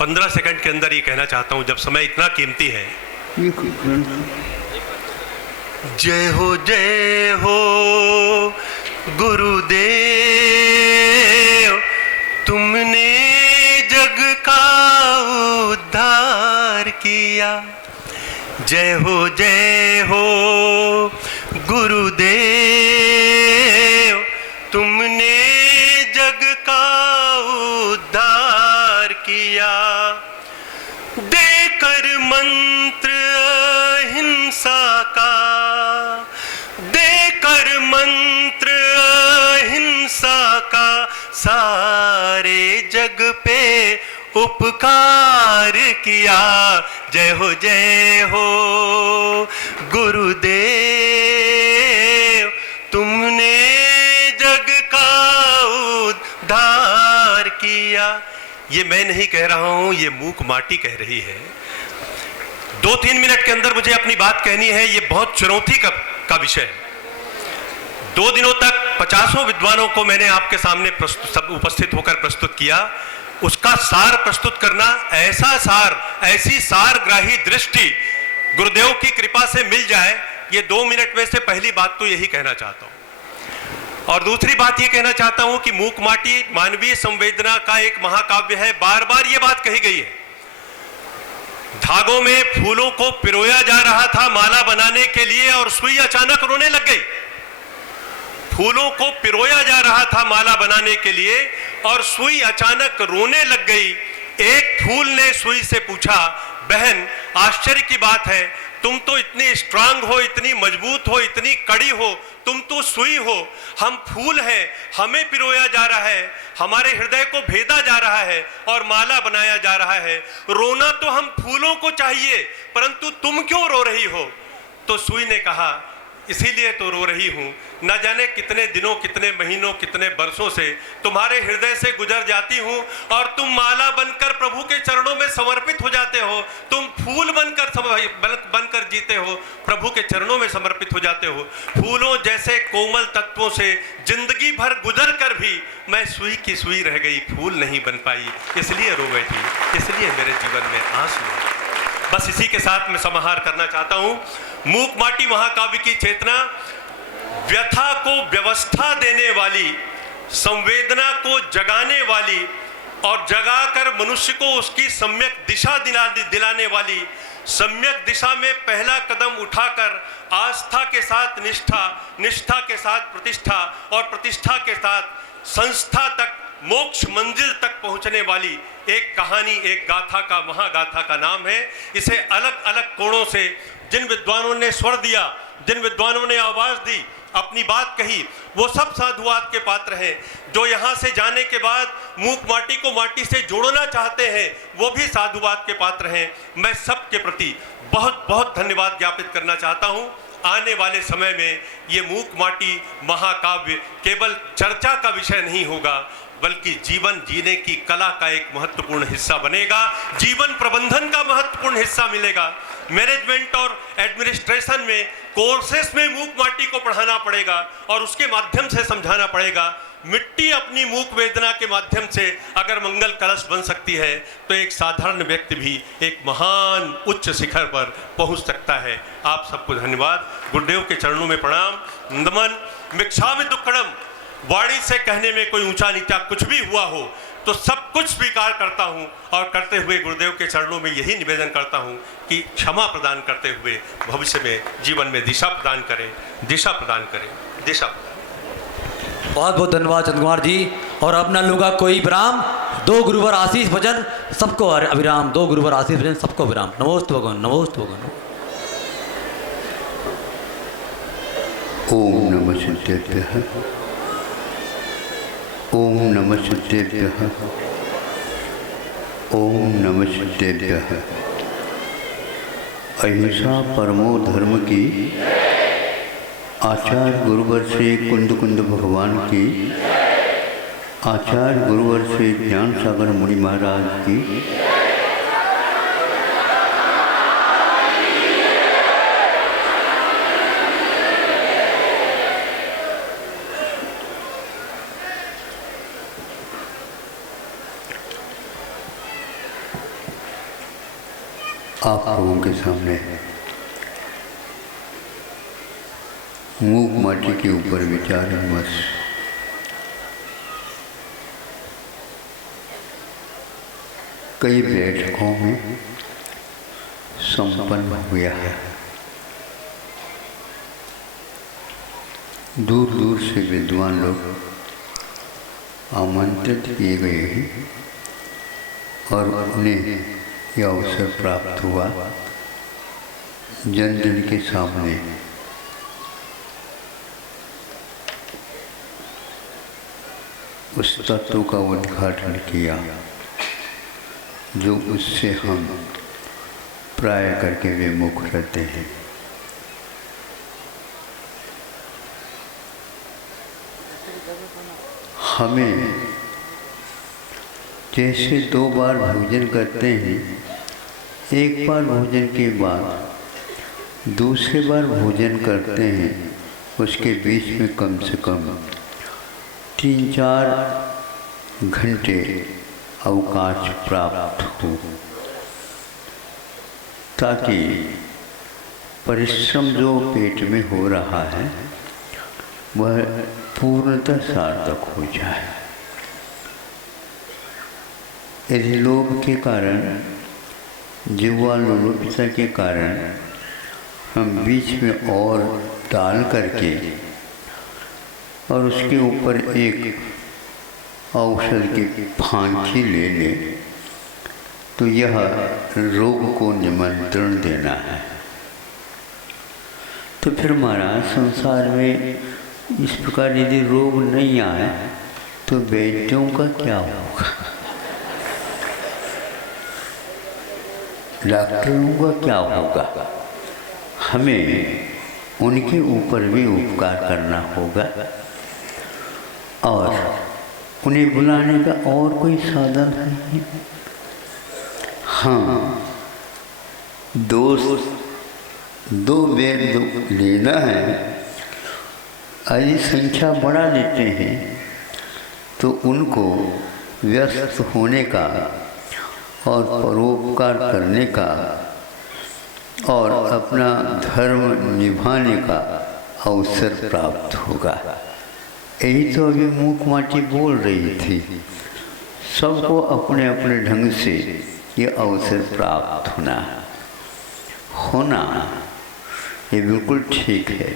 15 सेकंड के अंदर ये कहना चाहता हूं, जब समय इतना कीमती है। जय हो गुरुदेव, तुमने जग का उद्धार किया। जय हो गुरुदेव, तुमने जग का उद्धार किया। देकर मंत्र अहिंसा का, देकर मंत्र अहिंसा का सारे जग पे उपकार किया। जय हो गुरुदेव, तुमने जग का उद्धार किया। ये मैं नहीं कह रहा हूं, ये मूक माटी कह रही है। 2-3 मिनट के अंदर मुझे अपनी बात कहनी है। ये बहुत चुनौती का विषय है। 2 दिनों तक 50 विद्वानों को मैंने आपके सामने उपस्थित होकर प्रस्तुत किया। उसका सार प्रस्तुत करना, ऐसा सार, ऐसी सारग्राही दृष्टि गुरुदेव की कृपा से मिल जाए, ये 2 मिनट में से पहली बात तो यही कहना चाहता हूं। और दूसरी बात ये कहना चाहता हूं कि मूक माटी मानवीय संवेदना का एक महाकाव्य है। बार बार ये बात कही गई है। धागों में फूलों को पिरोया जा रहा था माला बनाने के लिए और सुई अचानक रोने लग गई। फूलों को पिरोया जा रहा था माला बनाने के लिए और सुई अचानक रोने लग गई। एक फूल ने सुई से पूछा, बहन आश्चर्य की बात है, तुम तो इतनी स्ट्रांग हो, इतनी मजबूत हो, इतनी कड़ी हो, तुम तो सुई हो, हम फूल हैं, हमें पिरोया जा रहा है, हमारे हृदय को भेदा जा रहा है और माला बनाया जा रहा है। रोना तो हम फूलों को चाहिए, परंतु तुम क्यों रो रही हो? तो सुई ने कहा, इसीलिए तो रो रही हूं, न जाने कितने दिनों, कितने महीनों, कितने बरसों से तुम्हारे हृदय से गुजर जाती हूं और तुम माला बनकर प्रभु के चरणों में समर्पित हो जाते हो। तुम फूल बनकर जीते हो, प्रभु के चरणों में समर्पित हो जाते हो। फूलों जैसे कोमल तत्वों से जिंदगी भर गुजर कर भी मैं सुई की सुई रह गई, फूल नहीं बन पाई, इसलिए रो बैठी, इसलिए मेरे जीवन में आंसू। बस इसी के साथ मैं समाहार करना चाहता हूँ। मूक माटी महाकाव्य की चेतना व्यथा को व्यवस्था देने वाली, संवेदना को जगाने वाली और जगाकर मनुष्य को उसकी सम्यक दिशा दिलाने वाली, सम्यक दिशा में पहला कदम उठाकर आस्था के साथ निष्ठा, निष्ठा के साथ प्रतिष्ठा और प्रतिष्ठा के साथ संस्था तक, मोक्ष मंजिल तक पहुंचने वाली एक कहानी, एक गाथा का, महागाथा का नाम है। इसे अलग अलग कोणों से जिन विद्वानों ने स्वर दिया, जिन विद्वानों ने आवाज दी, अपनी बात कही, वो सब साधुवाद के पात्र हैं। जो यहाँ से जाने के बाद मूक माटी को माटी से जोड़ना चाहते हैं, वो भी साधुवाद के पात्र हैं। मैं सबके प्रति बहुत बहुत धन्यवाद ज्ञापित करना चाहता हूँ। आने वाले समय में ये मूक माटी महाकाव्य केवल चर्चा का विषय नहीं होगा, बल्कि जीवन जीने की कला का एक महत्वपूर्ण हिस्सा बनेगा, जीवन प्रबंधन का महत्वपूर्ण हिस्सा मिलेगा। मैनेजमेंट और एडमिनिस्ट्रेशन में कोर्सेस में मूक माटी को पढ़ाना पड़ेगा और उसके माध्यम से समझाना पड़ेगा। मिट्टी अपनी मूक वेदना के माध्यम से अगर मंगल कलश बन सकती है, तो एक साधारण व्यक्ति भी एक महान उच्च शिखर पर पहुंच सकता है। आप सबको धन्यवाद, गुरुदेव के चरणों में प्रणाम, नमन। मिक्षामि दुक्कड़म, वाणी से कहने में कोई ऊंचा नीचा कुछ भी हुआ हो तो सब कुछ स्वीकार करता हूं, और करते हुए गुरुदेव के चरणों में यही निवेदन करता हूं कि क्षमा प्रदान करते हुए भविष्य में जीवन में दिशा प्रदान करें, दिशा प्रदान करें, दिशा प्रदान। बहुत बहुत धन्यवाद चंद्र कुमार जी। और अपना लूंगा कोई विराम, दो गुरुवर आशीष भजन सबको अविराम, दो गुरुवर आशीष भजन सबको विराम। नमोस्तु भगवान, नमोस्तु भगवान। ओम नमः सिद्धेभ्यः, ओम नमः सिद्धेभ्यः, ओम नमः सिद्धेभ्यः। अहिंसा परमो धर्म की, आचार्य गुरुवर से कुंद कुंद भगवान की, आचार्य गुरुवर से ज्ञान सागर मुनि महाराज की। आप लोगों के सामने मूक माटी के ऊपर विचार विमर्श कई बैठकों में संपन्न हुआ है। दूर दूर से विद्वान लोग आमंत्रित किए गए हैं और उन्हें यह अवसर प्राप्त हुआ जन जन के सामने उस तत्व का उद्घाटन किया जो उससे हम प्राय करके विमुख रहते हैं। हमें जैसे दो बार भोजन करते हैं, एक बार भोजन के बाद दूसरे बार भोजन करते हैं, उसके बीच में कम से कम 3-4 घंटे अवकाश प्राप्त हो, ताकि परिश्रम जो पेट में हो रहा है वह पूर्णतः सार्थक हो जाए। यदि लोभ के कारण, जिह्वा लोलुपता के कारण हम बीच में और डाल करके और उसके ऊपर एक औषध की फांकी ले लें, तो यह रोग को निमंत्रण देना है। तो फिर महाराज संसार में इस प्रकार यदि रोग नहीं आए तो वैद्यों का क्या होगा, डॉक्टरों का क्या होगा। हमें उनके ऊपर भी उपकार करना होगा और उन्हें बुलाने का और कोई साधन नहीं। हाँ, दो वेद लेना है, यदि संख्या बढ़ा देते हैं तो उनको व्यस्त होने का और परोपकार करने का और अपना धर्म निभाने का अवसर प्राप्त होगा। यही तो अभी मूक माटी बोल रही थी। सबको अपने अपने ढंग से ये अवसर प्राप्त होना ये बिल्कुल ठीक है,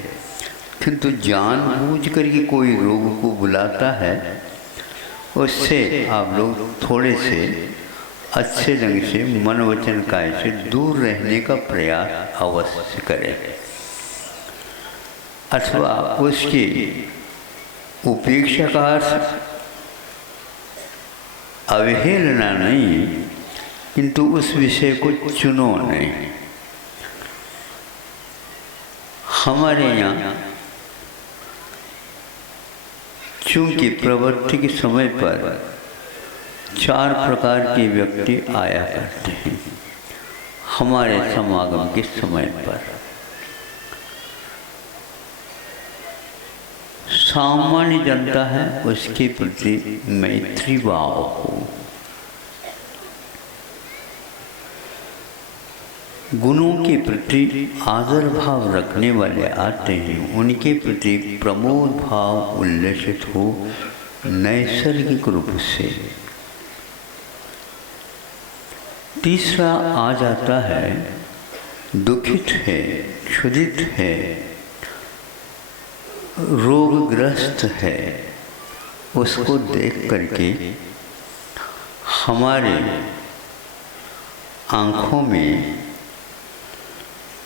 किंतु जानबूझ करके कोई रोग को बुलाता है, उससे आप लोग थोड़े से अच्छे ढंग से मन वचन काय से दूर रहने का प्रयास अवश्य करें, अथवा उसकी उपेक्षा का अवहेलना नहीं, किंतु उस विषय को चुनो नहीं। हमारे यहाँ चूंकि प्रवृत्ति के समय पर 4 प्रकार के व्यक्ति आया करते हैं हमारे समागम के समय पर। सामान्य जनता है, उसके प्रति मैत्री भाव हो, गुणों के प्रति आदर भाव रखने वाले आते हैं, उनके प्रति प्रमोद भाव उल्लसित हो नैसर्गिक रूप से। तीसरा आ जाता है दुखित है, क्षुधित है, रोगग्रस्त है, उसको देख करके हमारे आँखों में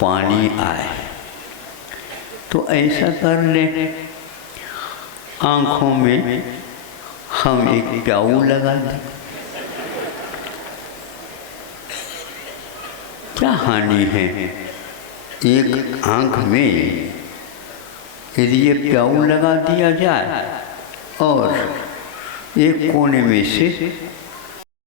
पानी आए तो ऐसा कर ले, आँखों में हम एक प्याऊ लगा दें, क्या हानि है? एक आँख में यदि ये प्याऊ लगा दिया जाए और एक कोने में से